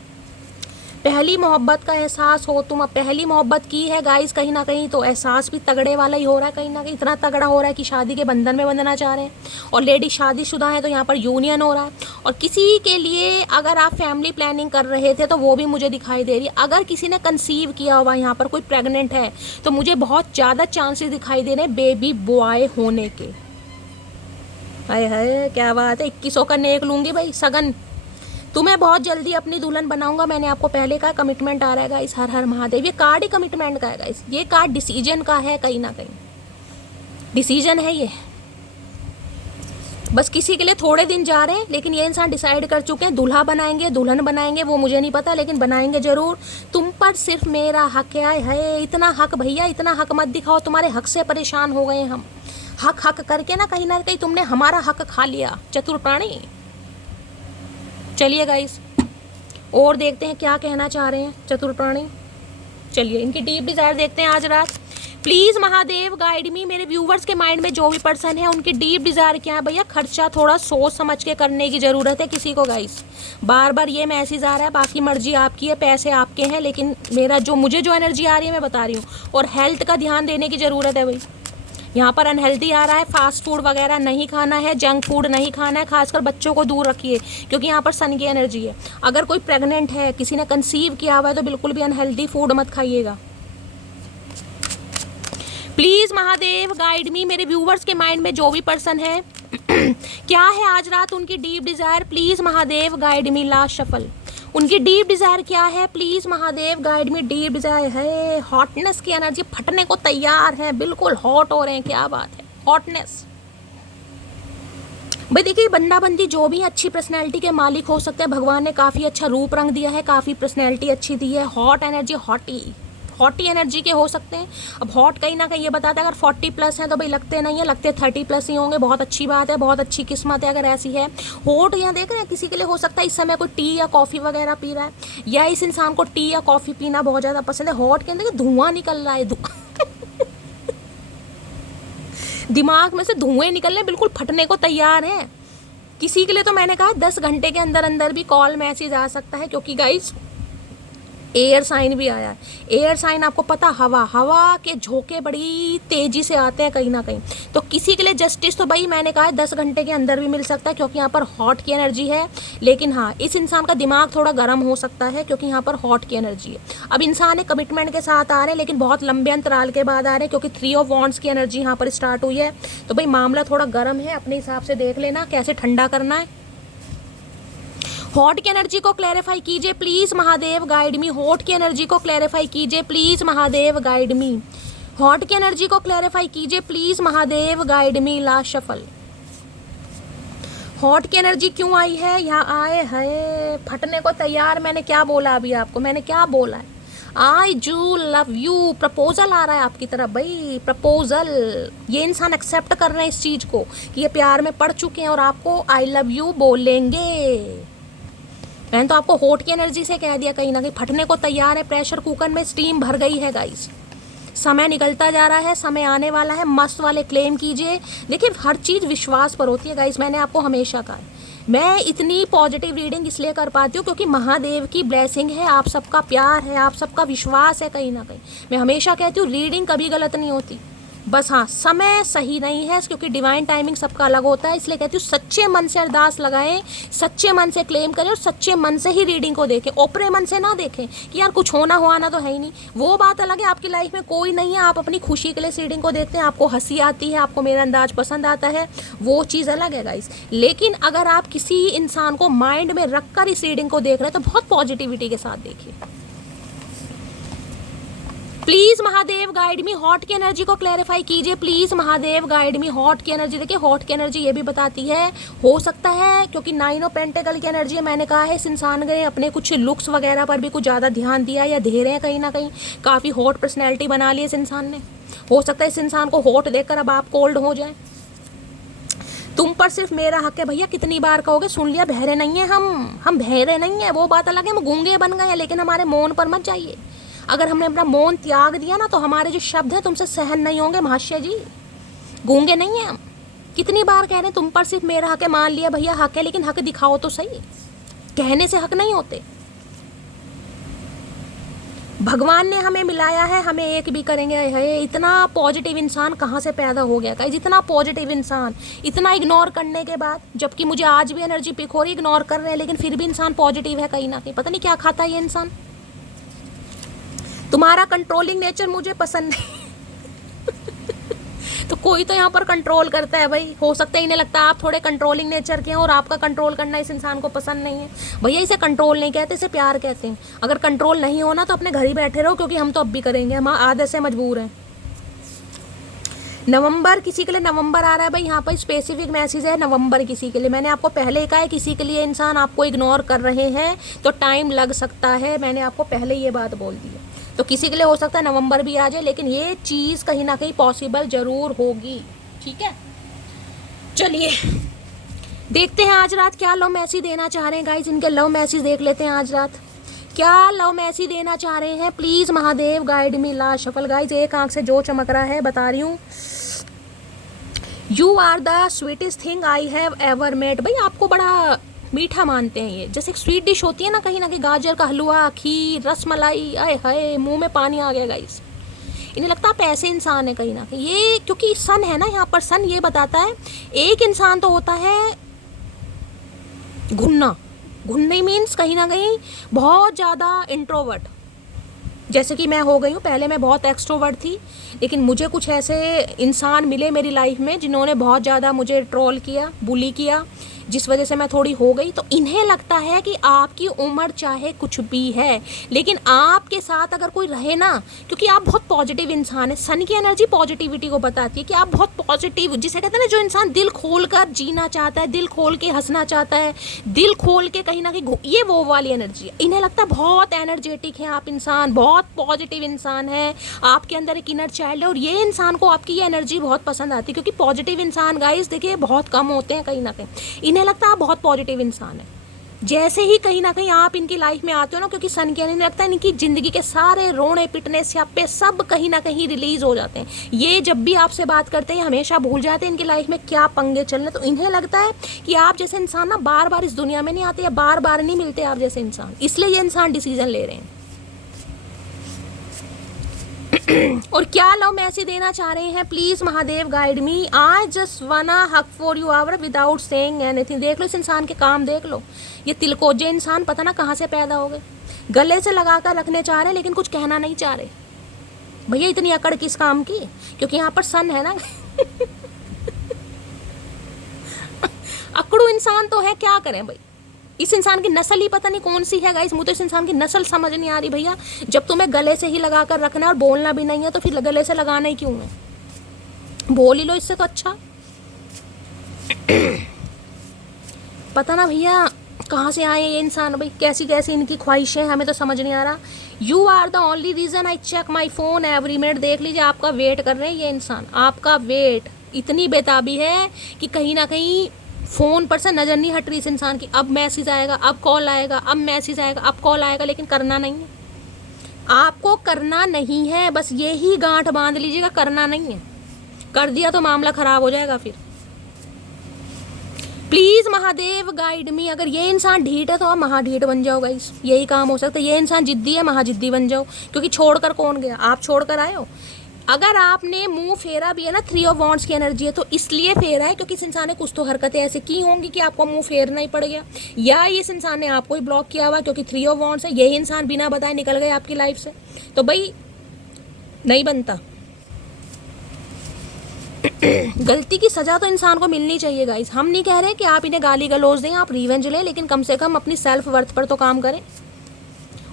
पहली मोहब्बत का एहसास हो तुम, अब पहली मोहब्बत की है गाइस कहीं ना कहीं, तो एहसास भी तगड़े वाला ही हो रहा है कहीं ना कहीं। इतना तगड़ा हो रहा है कि शादी के बंधन में बंधना चाह रहे हैं, और लेडी शादीशुदा है तो यहाँ पर यूनियन हो रहा है। और किसी के लिए अगर आप फैमिली प्लानिंग कर रहे थे तो वो भी मुझे दिखाई दे रही है। अगर किसी ने कंसीव किया हुआ यहाँ पर, कोई प्रेग्नेंट है, तो मुझे बहुत ज़्यादा चांसेस दिखाई दे रहे हैं बेबी बॉय होने के। हाय हाय क्या बात है, 2100 का नेक लूँगी भाई सगन। तुम्हें बहुत जल्दी अपनी दुल्हन बनाऊंगा, मैंने आपको पहले कहा। कमिटमेंट आ रहा है गाइस, हर हर महादेव। ये कार्ड ही कमिटमेंट का है गाइस, ये कार्ड डिसीजन का है, कहीं ना कहीं डिसीजन है ये। बस किसी के लिए थोड़े दिन जा रहे हैं, लेकिन ये इंसान डिसाइड कर चुके हैं दूल्हा बनाएंगे दुल्हन बनाएंगे, वो मुझे नहीं पता, लेकिन बनाएंगे जरूर। तुम पर सिर्फ मेरा हक है। इतना हक भैया, इतना हक मत दिखाओ, तुम्हारे हक से परेशान हो गए हम। हक करके ना कहीं तुमने हमारा हक खा लिया चतुर प्राणी। चलिए गाइस और देखते हैं क्या कहना चाह रहे हैं चतुर प्राणी। चलिए इनकी डीप डिजायर देखते हैं आज रात। प्लीज महादेव गाइड मी। मेरे व्यूवर्स के माइंड में जो भी पर्सन है उनकी डीप डिजायर क्या है भैया। खर्चा थोड़ा सोच समझ के करने की जरूरत है किसी को गाइस। बार बार ये मैसेज आ रहा है, बाकी मर्जी आपकी है, पैसे आपके हैं, लेकिन मेरा मुझे जो एनर्जी आ रही है मैं बता रही हूँ। और हेल्थ का ध्यान देने की जरूरत है भाई। यहाँ पर अनहेल्दी आ रहा है, फास्ट फूड वगैरह नहीं खाना है, जंक फूड नहीं खाना है, खासकर बच्चों को दूर रखिए, क्योंकि यहाँ पर सन की एनर्जी है। अगर कोई प्रेग्नेंट है, किसी ने कंसीव किया हुआ है, तो बिल्कुल भी अनहेल्दी फूड मत खाइएगा। प्लीज महादेव गाइड मी। मेरे व्यूवर्स के माइंड में जो भी पर्सन है क्या है आज रात उनकी deep Dzire, please Mahadev guide me. Last shuffle. उनकी डीप डिजायर क्या है, please Mahadev guide me. Deep Dzire है हॉटनेस की एनर्जी, फटने को तैयार है, बिल्कुल हॉट हो रहे हैं। क्या बात है, हॉटनेस भाई। देखिए बंदा बंदी जो भी अच्छी पर्सनैलिटी के मालिक हो सकते हैं। भगवान ने काफ़ी अच्छा रूप रंग दिया है, काफ़ी पर्सनैलिटी अच्छी दी है। हॉट एनर्जी, हॉटी एनर्जी के हो सकते हैं। अब हॉट कहीं ना कहीं ये बताता है अगर 40+ हैं तो भाई लगते नहीं है, लगते 30+ ही होंगे। बहुत अच्छी बात है, बहुत अच्छी किस्मत है अगर ऐसी है। हॉट यहाँ देख रहे हैं, किसी के लिए हो सकता है इस समय कोई टी या कॉफ़ी वगैरह पी रहा है, या इस इंसान को टी या कॉफ़ी पीना बहुत ज़्यादा पसंद है। हॉट के अंदर धुआं निकल रहा है, दिमाग में से धुएं निकल रहे हैं, बिल्कुल फटने को तैयार है। किसी के लिए तो मैंने कहा 10 घंटे के अंदर अंदर भी कॉल मैसेज आ सकता है, क्योंकि गाइस एयर साइन भी आया है। एयर साइन आपको पता, हवा के झोंके बड़ी तेजी से आते हैं कहीं ना कहीं। तो किसी के लिए जस्टिस तो भाई मैंने कहा है 10 घंटे के अंदर भी मिल सकता है, क्योंकि यहाँ पर हॉट की एनर्जी है। लेकिन हाँ, इस इंसान का दिमाग थोड़ा गर्म हो सकता है, क्योंकि यहाँ पर हॉट की एनर्जी है। अब इंसान एक कमिटमेंट के साथ आ रहे हैं, लेकिन बहुत लंबे अंतराल के बाद आ रहे हैं, क्योंकि 3 ऑफ वॉन्ड्स की एनर्जी यहाँ पर स्टार्ट हुई है। तो भाई मामला थोड़ा गर्म है, अपने हिसाब से देख लेना कैसे ठंडा करना है। हॉट की एनर्जी को क्लैरिफाई कीजिए please Mahadev guide me. Hot की एनर्जी को क्लैरिफाई कीजिए please Mahadev guide me. Hot की एनर्जी को क्लैरिफाई कीजिए please Mahadev guide me. Last shuffle. Hot की एनर्जी क्यों आई है, यहाँ आए है फटने को तैयार। मैंने क्या बोला अभी आपको, मैंने क्या बोला है, I do love you. Proposal आ रहा है आपकी तरफ भाई, प्रपोजल। ये इंसान एक्सेप्ट कर रहे हैं इस चीज को कि ये प्यार में पड़ चुके हैं और आपको आई लव यू बोलेंगे। मैंने तो आपको हॉट की एनर्जी से कह दिया, कहीं ना कहीं फटने को तैयार है। प्रेशर कुकर में स्टीम भर गई है गाइस। समय निकलता जा रहा है, समय आने वाला है। मस्त वाले क्लेम कीजिए। देखिए हर चीज़ विश्वास पर होती है गाइस, मैंने आपको हमेशा कहा है। मैं इतनी पॉजिटिव रीडिंग इसलिए कर पाती हूँ क्योंकि महादेव की ब्लेसिंग है, आप सबका प्यार है, आप सबका विश्वास है। कहीं ना कहीं मैं हमेशा कहती हूँ रीडिंग कभी गलत नहीं होती। बस हाँ, समय सही नहीं है, क्योंकि डिवाइन टाइमिंग सबका अलग होता है। इसलिए कहती हूँ सच्चे मन से अरदास लगाएं, सच्चे मन से क्लेम करें और सच्चे मन से ही रीडिंग को देखें। ओपरे मन से ना देखें कि यार कुछ होना हुआना तो है ही नहीं। वो बात अलग है, आपकी लाइफ में कोई नहीं है, आप अपनी खुशी के लिए इस रीडिंग को देखते हैं, आपको हंसी आती है, आपको मेरा अंदाज पसंद आता है, वो चीज़ अलग है गाइस। लेकिन अगर आप किसी इंसान को माइंड में रख कर इस रीडिंग को देख रहे हैं तो बहुत पॉजिटिविटी के साथ देखिए। Please Mahadev guide me, hot की एनर्जी को क्लैरिफाई कीजिए। Please Mahadev guide me, hot की एनर्जी। देखिए हॉट की एनर्जी ये भी बताती है, हो सकता है क्योंकि 9 ऑफ पेंटिकल की एनर्जी है, मैंने कहा है इस इंसान ने अपने कुछ लुक्स वगैरह पर भी कुछ ज़्यादा ध्यान दिया या दे रहे हैं कहीं ना कहीं, काफ़ी हॉट पर्सनैलिटी बना ली इस इंसान ने। हो सकता है इस इंसान को हॉट देखकर अब आप कोल्ड हो जाए। तुम पर सिर्फ मेरा हक है भैया, कितनी बार कहोगे, सुन लिया, बहरे नहीं है हम बहरे नहीं है, वो बात अलग है, हम गूंगे बन गए हैं, लेकिन हमारे मौन पर मत जाइए। अगर हमने अपना मौन त्याग दिया ना तो हमारे जो शब्द हैं तुमसे सहन नहीं होंगे महाशय जी, गूंगे नहीं हैं हम। कितनी बार कह रहे हैं तुम पर सिर्फ मेरा हक है, मान लिया भैया हक है, लेकिन हक दिखाओ तो सही, कहने से हक नहीं होते। भगवान ने हमें मिलाया है, हमें एक भी करेंगे। है इतना पॉजिटिव इंसान कहाँ से पैदा हो गया, कहीं जितना पॉजिटिव इंसान, इतना इग्नोर करने के बाद, जबकि मुझे आज भी एनर्जी पिक हो रही, इग्नोर कर रहे हैं, लेकिन फिर भी इंसान पॉजिटिव है कहीं ना कहीं। पता नहीं क्या खाता है ये इंसान। तुम्हारा कंट्रोलिंग नेचर मुझे पसंद नहीं तो कोई तो यहाँ पर कंट्रोल करता है भाई। हो सकता है इन्हें लगता है आप थोड़े कंट्रोलिंग नेचर के हैं और आपका कंट्रोल करना इस इंसान को पसंद नहीं है। भैया इसे कंट्रोल नहीं कहते, इसे प्यार कहते हैं। अगर कंट्रोल नहीं होना तो अपने घर ही बैठे रहो, क्योंकि हम तो अब भी करेंगे, हम आदत से मजबूर हैं। नवंबर, किसी के लिए नवंबर आ रहा है भाई, यहाँ पर स्पेसिफिक मैसेज है नवंबर किसी के लिए। मैंने आपको पहले ही कहा है किसी के लिए इंसान आपको इग्नोर कर रहे हैं तो टाइम लग सकता है, मैंने आपको पहले ये बात बोल दी है। तो किसी के लिए हो सकता है नवंबर भी आ जाए, लेकिन ये चीज़ कहीं ना कहीं पॉसिबल जरूर होगी। ठीक है, चलिए देखते हैं आज रात क्या लव मैसेज देना चाह रहे हैं गाइज। इनके लव मैसेज देख लेते हैं आज रात क्या लव मैसेज देना चाह रहे हैं। Please Mahadev guide me. Last shuffle guys, एक आंख से जो चमक रहा है बता रही हूँ। You are the sweetest thing I have ever met. भाई आपको बड़ा मीठा मानते हैं ये, जैसे एक स्वीट डिश होती है ना कहीं ना कहीं, गाजर का हलवा, खीर, रसमलाई, आए हाय मुंह में पानी आ गया गाइस। इन्हें लगता है आप ऐसे इंसान है कहीं ना कहीं। ये क्योंकि सन है ना यहाँ पर, सन ये बताता है एक इंसान तो होता है घुन्ना, घुन्ने मीन्स कहीं ना कहीं बहुत ज़्यादा इंट्रोवर्ट, जैसे कि मैं हो गई हूँ। पहले मैं बहुत एक्सट्रोवर्ट थी, लेकिन मुझे कुछ ऐसे इंसान मिले मेरी लाइफ में जिन्होंने बहुत ज़्यादा मुझे ट्रोल किया, बुली किया, जिस वजह से मैं थोड़ी हो गई। तो इन्हें लगता है कि आपकी उम्र चाहे कुछ भी है, लेकिन आपके साथ अगर कोई रहे ना, क्योंकि आप बहुत पॉजिटिव इंसान है, सन की एनर्जी पॉजिटिविटी को बताती है कि आप बहुत पॉजिटिव, जिसे कहते हैं ना जो इंसान दिल खोल कर जीना चाहता है, दिल खोल के हंसना चाहता है, दिल खोल के कहीं ना कहीं, ये वो वाली एनर्जी है। इन्हें लगता है बहुत एनर्जेटिक है आप इंसान, बहुत पॉजिटिव इंसान है, आपके अंदर एक इनर चाइल्ड है, और ये इंसान को आपकी ये एनर्जी बहुत पसंद आती है। क्योंकि पॉजिटिव इंसान गाइस देखिए बहुत कम होते हैं कहीं ना कहीं। इन्हें लगता है आप बहुत पॉजिटिव इंसान है। जैसे ही कहीं ना कहीं आप इनकी लाइफ में आते हो ना, क्योंकि सन के इन्हें लगता है इनकी जिंदगी के सारे रोने पिटने स्यापे सब कहीं ना कहीं रिलीज हो जाते हैं। ये जब भी आपसे बात करते हैं हमेशा भूल जाते हैं इनकी लाइफ में क्या पंगे चल रहे। तो इन्हें लगता है कि आप जैसे इंसान ना बार बार इस दुनिया में नहीं आते या बार बार नहीं मिलते आप जैसे इंसान, इसलिए ये इंसान डिसीजन ले रहे हैं। और क्या लव मैसेज देना चाह रहे हैं, please Mahadev guide me. I just वाना हक for you our without saying anything. देख लो इस इंसान के काम, देख लो ये तिलकोजे इंसान पता ना कहाँ से पैदा हो गए, गले से लगा कर रखने चाह रहे लेकिन कुछ कहना नहीं चाह रहे। भैया इतनी अकड़ किस काम की, क्योंकि यहाँ पर सन है ना अकड़ू इंसान तो है, क्या करें भाई। इस इंसान की नस्ल ही पता नहीं कौन सी है गाइस, मुझे तो इस इंसान की नस्ल समझ नहीं आ रही भैया। जब तुम्हें गले से ही लगा कर रखना है और बोलना भी नहीं है तो फिर गले से लगाना ही क्यों है, बोल ही लो इससे तो अच्छा। पता ना भैया कहाँ से आए ये इंसान भाई, कैसी कैसी इनकी ख्वाहिशें हमें तो समझ नहीं आ रहा। You are the only reason I check my phone every minute. देख लीजिए आपका वेट कर रहे हैं ये इंसान, आपका वेट, इतनी बेताबी है कि कहीं ना कहीं फ़ोन पर से नज़र नहीं हट रही इस इंसान की। अब मैसेज आएगा, अब कॉल आएगा, अब मैसेज आएगा, अब कॉल आएगा, लेकिन करना नहीं है आपको, करना नहीं है। बस यही गांठ बांध लीजिएगा, करना नहीं है, कर दिया तो मामला ख़राब हो जाएगा फिर। प्लीज़ महादेव गाइड मी। अगर ये इंसान ढीठ है तो आप महाढीठ बन जाओ गाइस, यही काम हो सकता है। ये इंसान जिद्दी है, महाजिद्दी बन जाओ, क्योंकि छोड़कर कौन गया, आप छोड़कर आए हो। अगर आपने मुंह फेरा भी है ना, 3 ऑफ वॉन्ड्स की एनर्जी है, तो इसलिए फेरा है क्योंकि इस इंसान ने कुछ तो हरकतें ऐसे की होंगी कि आपको मुंह फेरना ही पड़ गया, या इस इंसान ने आपको ही ब्लॉक किया हुआ क्योंकि 3 ऑफ वॉन्ड्स है। यही इंसान बिना बताए निकल गए आपकी लाइफ से, तो भाई नहीं बनता। गलती की सजा तो इंसान को मिलनी चाहिए गाइस। हम नहीं कह रहे कि आप इन्हें गाली गलौज दें, आप रिवेंज लें, लेकिन कम से कम अपनी सेल्फ वर्थ पर तो काम करें।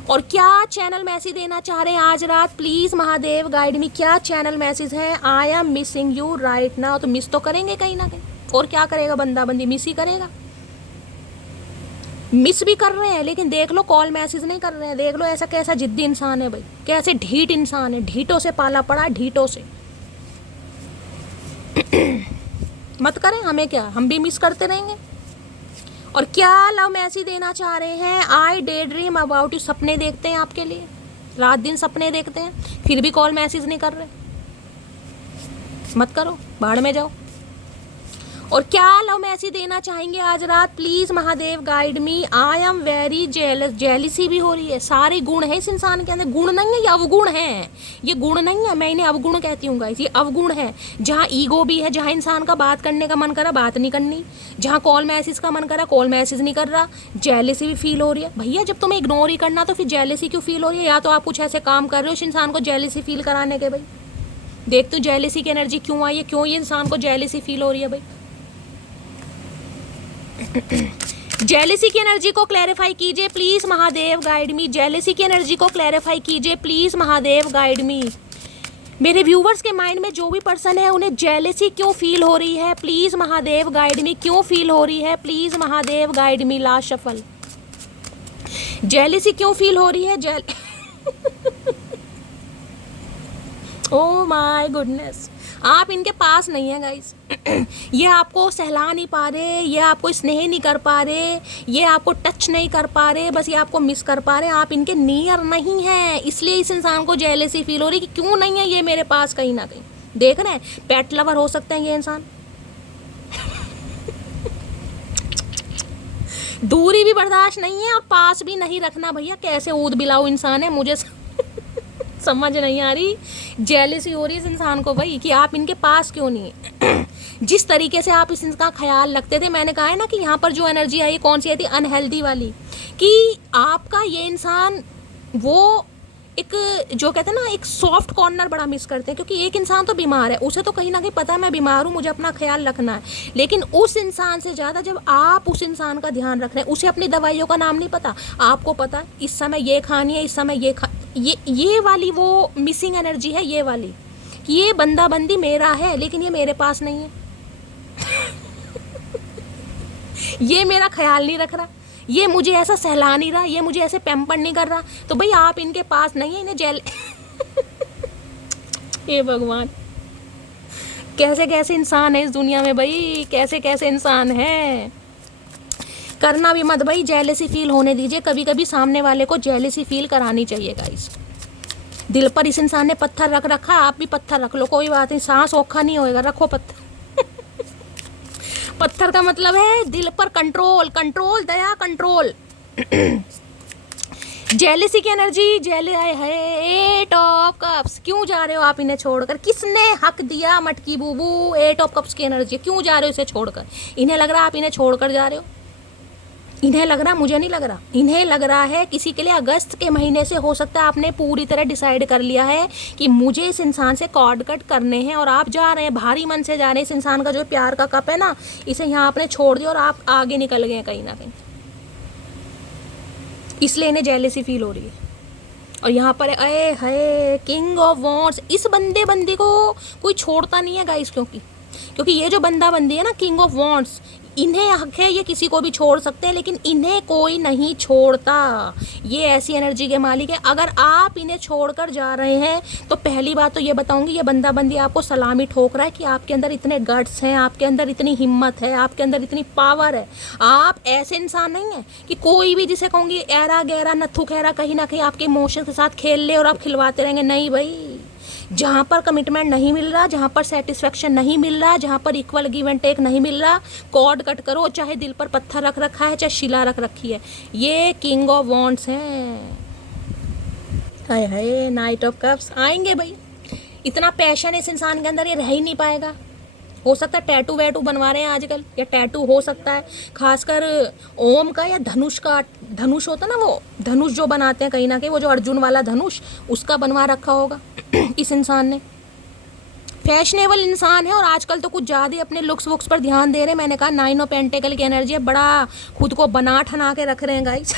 और क्या चैनल मैसेज देना चाह रहे हैं आज रात, प्लीज महादेव गाइड मी, क्या चैनल मैसेज है? I am missing you right now. तो मिस तो करेंगे कहीं ना कहीं, और क्या करेगा बंदा बंदी, मिस ही करेगा। मिस भी कर रहे हैं लेकिन देख लो कॉल मैसेज नहीं कर रहे हैं। देख लो ऐसा कैसा जिद्दी इंसान है भाई, कैसे ढीठ इंसान है, ढीठों से पाला पड़ा, ढीठों से। मत करें, हमें क्या, हम भी मिस करते रहेंगे। और क्या लव मैसेज देना चाह रहे हैं? आई डे ड्रीम अबाउट यू, सपने देखते हैं आपके लिए, रात दिन सपने देखते हैं, फिर भी कॉल मैसेज नहीं कर रहे। मत करो, बाहर में जाओ। और क्या लव मैसेज देना चाहेंगे आज रात, please Mahadev guide me. I am very jealous, jealousy भी हो रही है। सारे गुण है इस इंसान के अंदर, गुण नहीं है ये अवगुण है, ये गुण नहीं है, मैं इन्हें अवगुण कहती हूँ गाइस, ये अवगुण है। जहाँ ईगो भी है, जहाँ इंसान का बात करने का मन करा बात नहीं करनी, जहाँ कॉल मैसेज का मन करा कॉल मैसेज नहीं कर रहा, जेलिसी भी फील हो रही है। भैया जब तुम्हें इग्नोर ही करना तो फिर जेलिसी क्यों फील हो रही है? या तो आप कुछ ऐसे काम कर रहे हो इस इंसान को जेलिसी फील कराने के। भाई देख तो जेलिसी की एनर्जी क्यों आई है, क्यों ये इंसान को जेलिसी फील हो रही है भाई। जेलिसी की एनर्जी को क्लैरिफाई कीजिए please Mahadev guide me, jealousy की एनर्जी को क्लैरिफाई कीजिए प्लीज महादेव गाइड मी। मेरे व्यूवर्स के माइंड में जो भी पर्सन है उन्हें जेलिसी क्यों फील हो रही है, प्लीज महादेव गाइड मी, क्यों फील हो रही है, please Mahadev guide me. Last shuffle, jealousy क्यों फील हो रही है? ओह माय गुडनेस, आप इनके पास नहीं है गाइस। ये आपको सहला नहीं पा रहे, ये आपको स्नेह नहीं कर पा रहे, ये आपको टच नहीं कर पा रहे, बस ये आपको मिस कर पा रहे हैं। आप इनके नियर नहीं हैं, इसलिए इस इंसान को जेलसी फील हो रही कि क्यों नहीं है ये मेरे पास कहीं ना कहीं। देख रहे हैं, पेट लवर हो सकते हैं ये इंसान। दूरी भी बर्दाश्त नहीं है और पास भी नहीं रखना। भैया कैसे ऊद बिलाऊ इंसान है, मुझे समझ नहीं आ रही। जेलसी हो रही है इस इंसान को भाई कि आप इनके पास क्यों नहीं है। जिस तरीके से आप इसका ख्याल रखते थे, मैंने कहा है ना कि यहाँ पर जो एनर्जी आई कौन सी आई थी, अनहेल्दी वाली, कि आपका ये इंसान वो एक जो कहते हैं ना एक सॉफ्ट कॉर्नर बड़ा मिस करते हैं। क्योंकि एक इंसान तो बीमार है, उसे तो कहीं ना कहीं पता है मैं बीमार हूँ, मुझे अपना ख्याल रखना है, लेकिन उस इंसान से ज़्यादा जब आप उस इंसान का ध्यान रख रहे हैं, उसे अपनी दवाइयों का नाम नहीं पता, आपको पता इस समय ये खानी है, इस समय ये वाली वो मिसिंग एनर्जी है, ये वाली कि ये बंदा बंदी मेरा है लेकिन ये मेरे पास नहीं है। ये मेरा ख्याल नहीं रख रहा, ये मुझे ऐसा सहला नहीं रहा, ये मुझे ऐसे पैम्पर नहीं कर रहा, तो भाई आप इनके पास नहीं है, इन्हें जेल। हे भगवान, कैसे कैसे इंसान है इस दुनिया में भाई, कैसे कैसे इंसान है। करना भी मत भाई, जेलसी फील होने दीजिए। कभी कभी सामने वाले को जेलसी फील करानी चाहिए गाइस। दिल पर इस इंसान ने पत्थर रख रखा, आप भी पत्थर रख लो, कोई बात नहीं, सांस औखा नहीं होएगा, रखो पत्थर। पत्थर का मतलब है दिल पर कंट्रोल, कंट्रोल, दया, कंट्रोल। जेलसी की एनर्जी, जेल है 8 ऑफ कप्स। क्यों जा रहे हो आप इन्हें छोड़कर? किसने हक दिया मटकी बूबू? 8 ऑफ कप्स की एनर्जी, क्यों जा रहे हो इसे छोड़कर? इन्हें लग रहा आप इन्हें छोड़कर जा रहे हो, इन्हें लग रहा, मुझे नहीं लग रहा, इन्हें लग रहा है किसी के लिए अगस्त के महीने से हो सकता है आपने पूरी तरह डिसाइड कर लिया है कि मुझे इस इंसान से कॉर्ड कट करने हैं, और आप जा रहे हैं भारी मन से जा रहे हैं। इस इंसान का जो प्यार का कप है ना, इसे यहाँ आपने छोड़ दिया और आप आगे निकल गए कहीं ना कहीं, इसलिए इन्हें जेलसी फील हो रही है। और यहाँ पर अरे है किंग ऑफ वॉन्ड्स। इस बंदे बंदी को कोई छोड़ता नहीं है गाइस, क्योंकि ये जो बंदा बंदी है ना, किंग ऑफ वॉन्ड्स, इन्हें हक है, ये किसी को भी छोड़ सकते हैं, लेकिन इन्हें कोई नहीं छोड़ता। ये ऐसी एनर्जी के मालिक है। अगर आप इन्हें छोड़कर जा रहे हैं तो पहली बात तो ये बताऊंगी, ये बंदा बंदी आपको सलामी ठोक रहा है कि आपके अंदर इतने गट्स हैं, आपके अंदर इतनी हिम्मत है, आपके अंदर इतनी पावर है। आप ऐसे इंसान नहीं है कि कोई भी जिसे कहूँगी ऐरा गहरा नथु खैरा कहीं ना कहीं आपके इमोशन के साथ खेल ले और आप खिलवाते रहेंगे। नहीं भाई, जहाँ पर कमिटमेंट नहीं मिल रहा, जहाँ पर सेटिस्फेक्शन नहीं मिल रहा, जहाँ पर इक्वल गिव एंड टेक नहीं मिल रहा, कॉर्ड कट करो। चाहे दिल पर पत्थर रख रखा है, चाहे शिला रख रखी है। ये किंग ऑफ वॉन्ड्स हैं। हाय हाय, नाइट ऑफ कप्स आएंगे भाई। इतना पैशन इस इंसान के अंदर, ये रह ही नहीं पाएगा। हो सकता है टैटू वैटू बनवा रहे हैं आजकल, या टैटू हो सकता है खासकर ओम का या धनुष का। धनुष होता ना, वो धनुष जो बनाते हैं कहीं ना कहीं, वो जो अर्जुन वाला धनुष, उसका बनवा रखा होगा इस इंसान ने। फैशनेबल इंसान है और आजकल तो कुछ ज़्यादा ही अपने लुक्स वुक्स पर ध्यान दे रहे हैं। मैंने कहा 9 ऑफ पेंटिकल की एनर्जी है, बड़ा खुद को बना ठना के रख रहे हैं गाइस।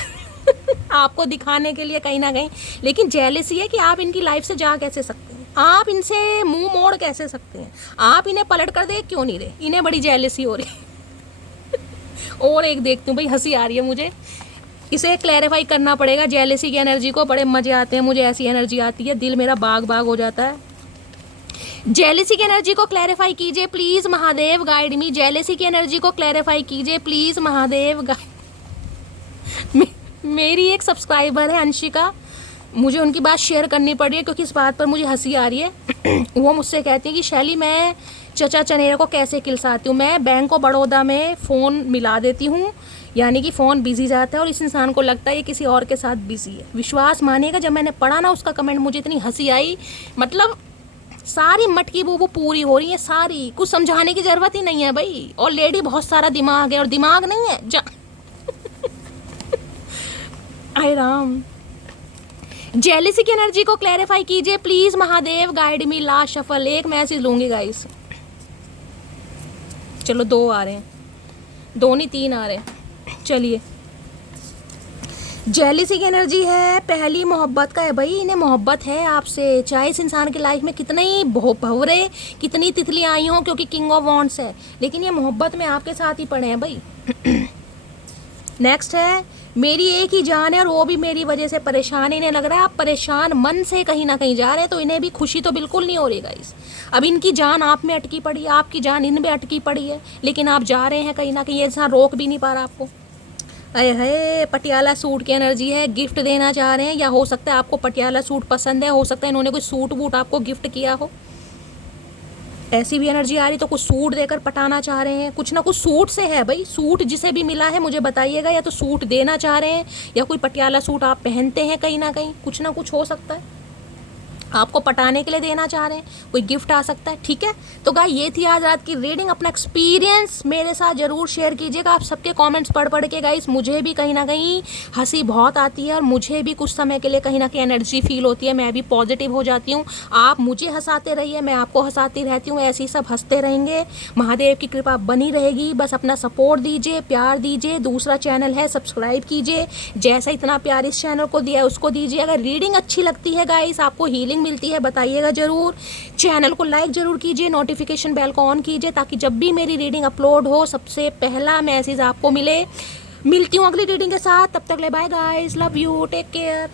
आपको दिखाने के लिए कहीं ना कहीं। लेकिन जेलसी है कि आप इनकी लाइफ से जा कैसे सकते हैं, आप इनसे मुंह मोड़ कैसे सकते हैं, आप इन्हें पलट कर देख क्यों नहीं रहे, इन्हें बड़ी जेलसी हो रही। और एक देखती हूँ भाई, हंसी आ रही है मुझे, इसे क्लैरिफाई करना पड़ेगा जेलसी की एनर्जी को। बड़े मजे आते हैं मुझे, ऐसी एनर्जी आती है दिल मेरा बाग बाग हो जाता है। जेलसी की एनर्जी को क्लैरिफाई कीजिए please Mahadev, guide me. Jealousy की एनर्जी को क्लैरिफाई कीजिए प्लीज महादेव, मेरी एक सब्सक्राइबर है अंशिका, मुझे उनकी बात शेयर करनी पड़ रही है क्योंकि इस बात पर मुझे हंसी आ रही है। वो मुझसे कहती हैं कि शैली मैं चचा चनेरा को कैसे किलसाती हूँ। मैं बैंक ऑफ बड़ौदा में फ़ोन मिला देती हूँ, यानी कि फ़ोन बिजी जाता है और इस इंसान को लगता है ये किसी और के साथ बिजी है। विश्वास मानिएगा, जब मैंने पढ़ा ना उसका कमेंट, मुझे इतनी हंसी आई, मतलब सारी मटकी वो पूरी हो रही है सारी, कुछ समझाने की ज़रूरत ही नहीं है भाई। और लेडी बहुत सारा दिमाग है, और दिमाग नहीं है जा आय राम। जेलसी की एनर्जी को क्लैरिफाई कीजिए please Mahadev, guide me. Last shuffle, एक मैसेज लूंगी गाइस। चलो 2 आ रहे हैं, 2 नहीं 3 आ रहे हैं। चलिए, जेलसी की एनर्जी है, पहली मोहब्बत का है भाई। इन्हें मोहब्बत है आपसे, चाहे इस इंसान की लाइफ में कितने ही भंवरे, कितनी तितलियां आई हों, क्योंकि किंग ऑफ वॉन्ड्स है, लेकिन ये मोहब्बत में आपके साथ ही पड़े हैं भाई। नेक्स्ट है, मेरी एक ही जान है और वो भी मेरी वजह से परेशान है। इन्हें लग रहा है आप परेशान मन से कहीं ना कहीं जा रहे हैं, तो इन्हें भी खुशी तो बिल्कुल नहीं हो रही गाइस। अब इनकी जान आप में अटकी पड़ी है, आपकी जान इन में अटकी पड़ी है, लेकिन आप जा रहे हैं कहीं ना कहीं, ये इंसान रोक भी नहीं पा रहा आपको। अरे है, पटियाला सूट की एनर्जी है, गिफ्ट देना चाह रहे हैं, या हो सकता है आपको पटियाला सूट पसंद है, हो सकता है इन्होंने कोई सूट वूट आपको गिफ्ट किया हो, ऐसी भी एनर्जी आ रही। तो कुछ सूट देकर पटाना चाह रहे हैं, कुछ ना कुछ सूट से है भाई। सूट जिसे भी मिला है मुझे बताइएगा, या तो सूट देना चाह रहे हैं, या कोई पटियाला सूट आप पहनते हैं कहीं ना कहीं, कुछ ना कुछ हो सकता है, आपको पटाने के लिए देना चाह रहे हैं, कोई गिफ्ट आ सकता है। ठीक है, तो गाइस ये थी आज रात की रीडिंग। अपना एक्सपीरियंस मेरे साथ जरूर शेयर कीजिएगा। आप सबके कमेंट्स पढ़ के गाइस मुझे भी कहीं ना कहीं हंसी बहुत आती है, और मुझे भी कुछ समय के लिए कहीं ना कहीं एनर्जी फील होती है, मैं भी पॉजिटिव हो जाती हूँ। आप मुझे हंसाते रहिए, मैं आपको हंसाती रहती हूँ, ऐसे ही सब हंसते रहेंगे। महादेव की कृपा बनी रहेगी, बस अपना सपोर्ट दीजिए, प्यार दीजिए। दूसरा चैनल है, सब्सक्राइब कीजिए, जैसा इतना प्यार इस चैनल को दिया है उसको दीजिए। अगर रीडिंग अच्छी लगती है गाइस, आपको हीलिंग मिलती है, बताइएगा जरूर। चैनल को लाइक जरूर कीजिए, नोटिफिकेशन बेल को ऑन कीजिए, ताकि जब भी मेरी रीडिंग अपलोड हो सबसे पहला मैसेज आपको मिले। मिलती हूँ अगली रीडिंग के साथ, तब तक ले bye guys, love you, take care.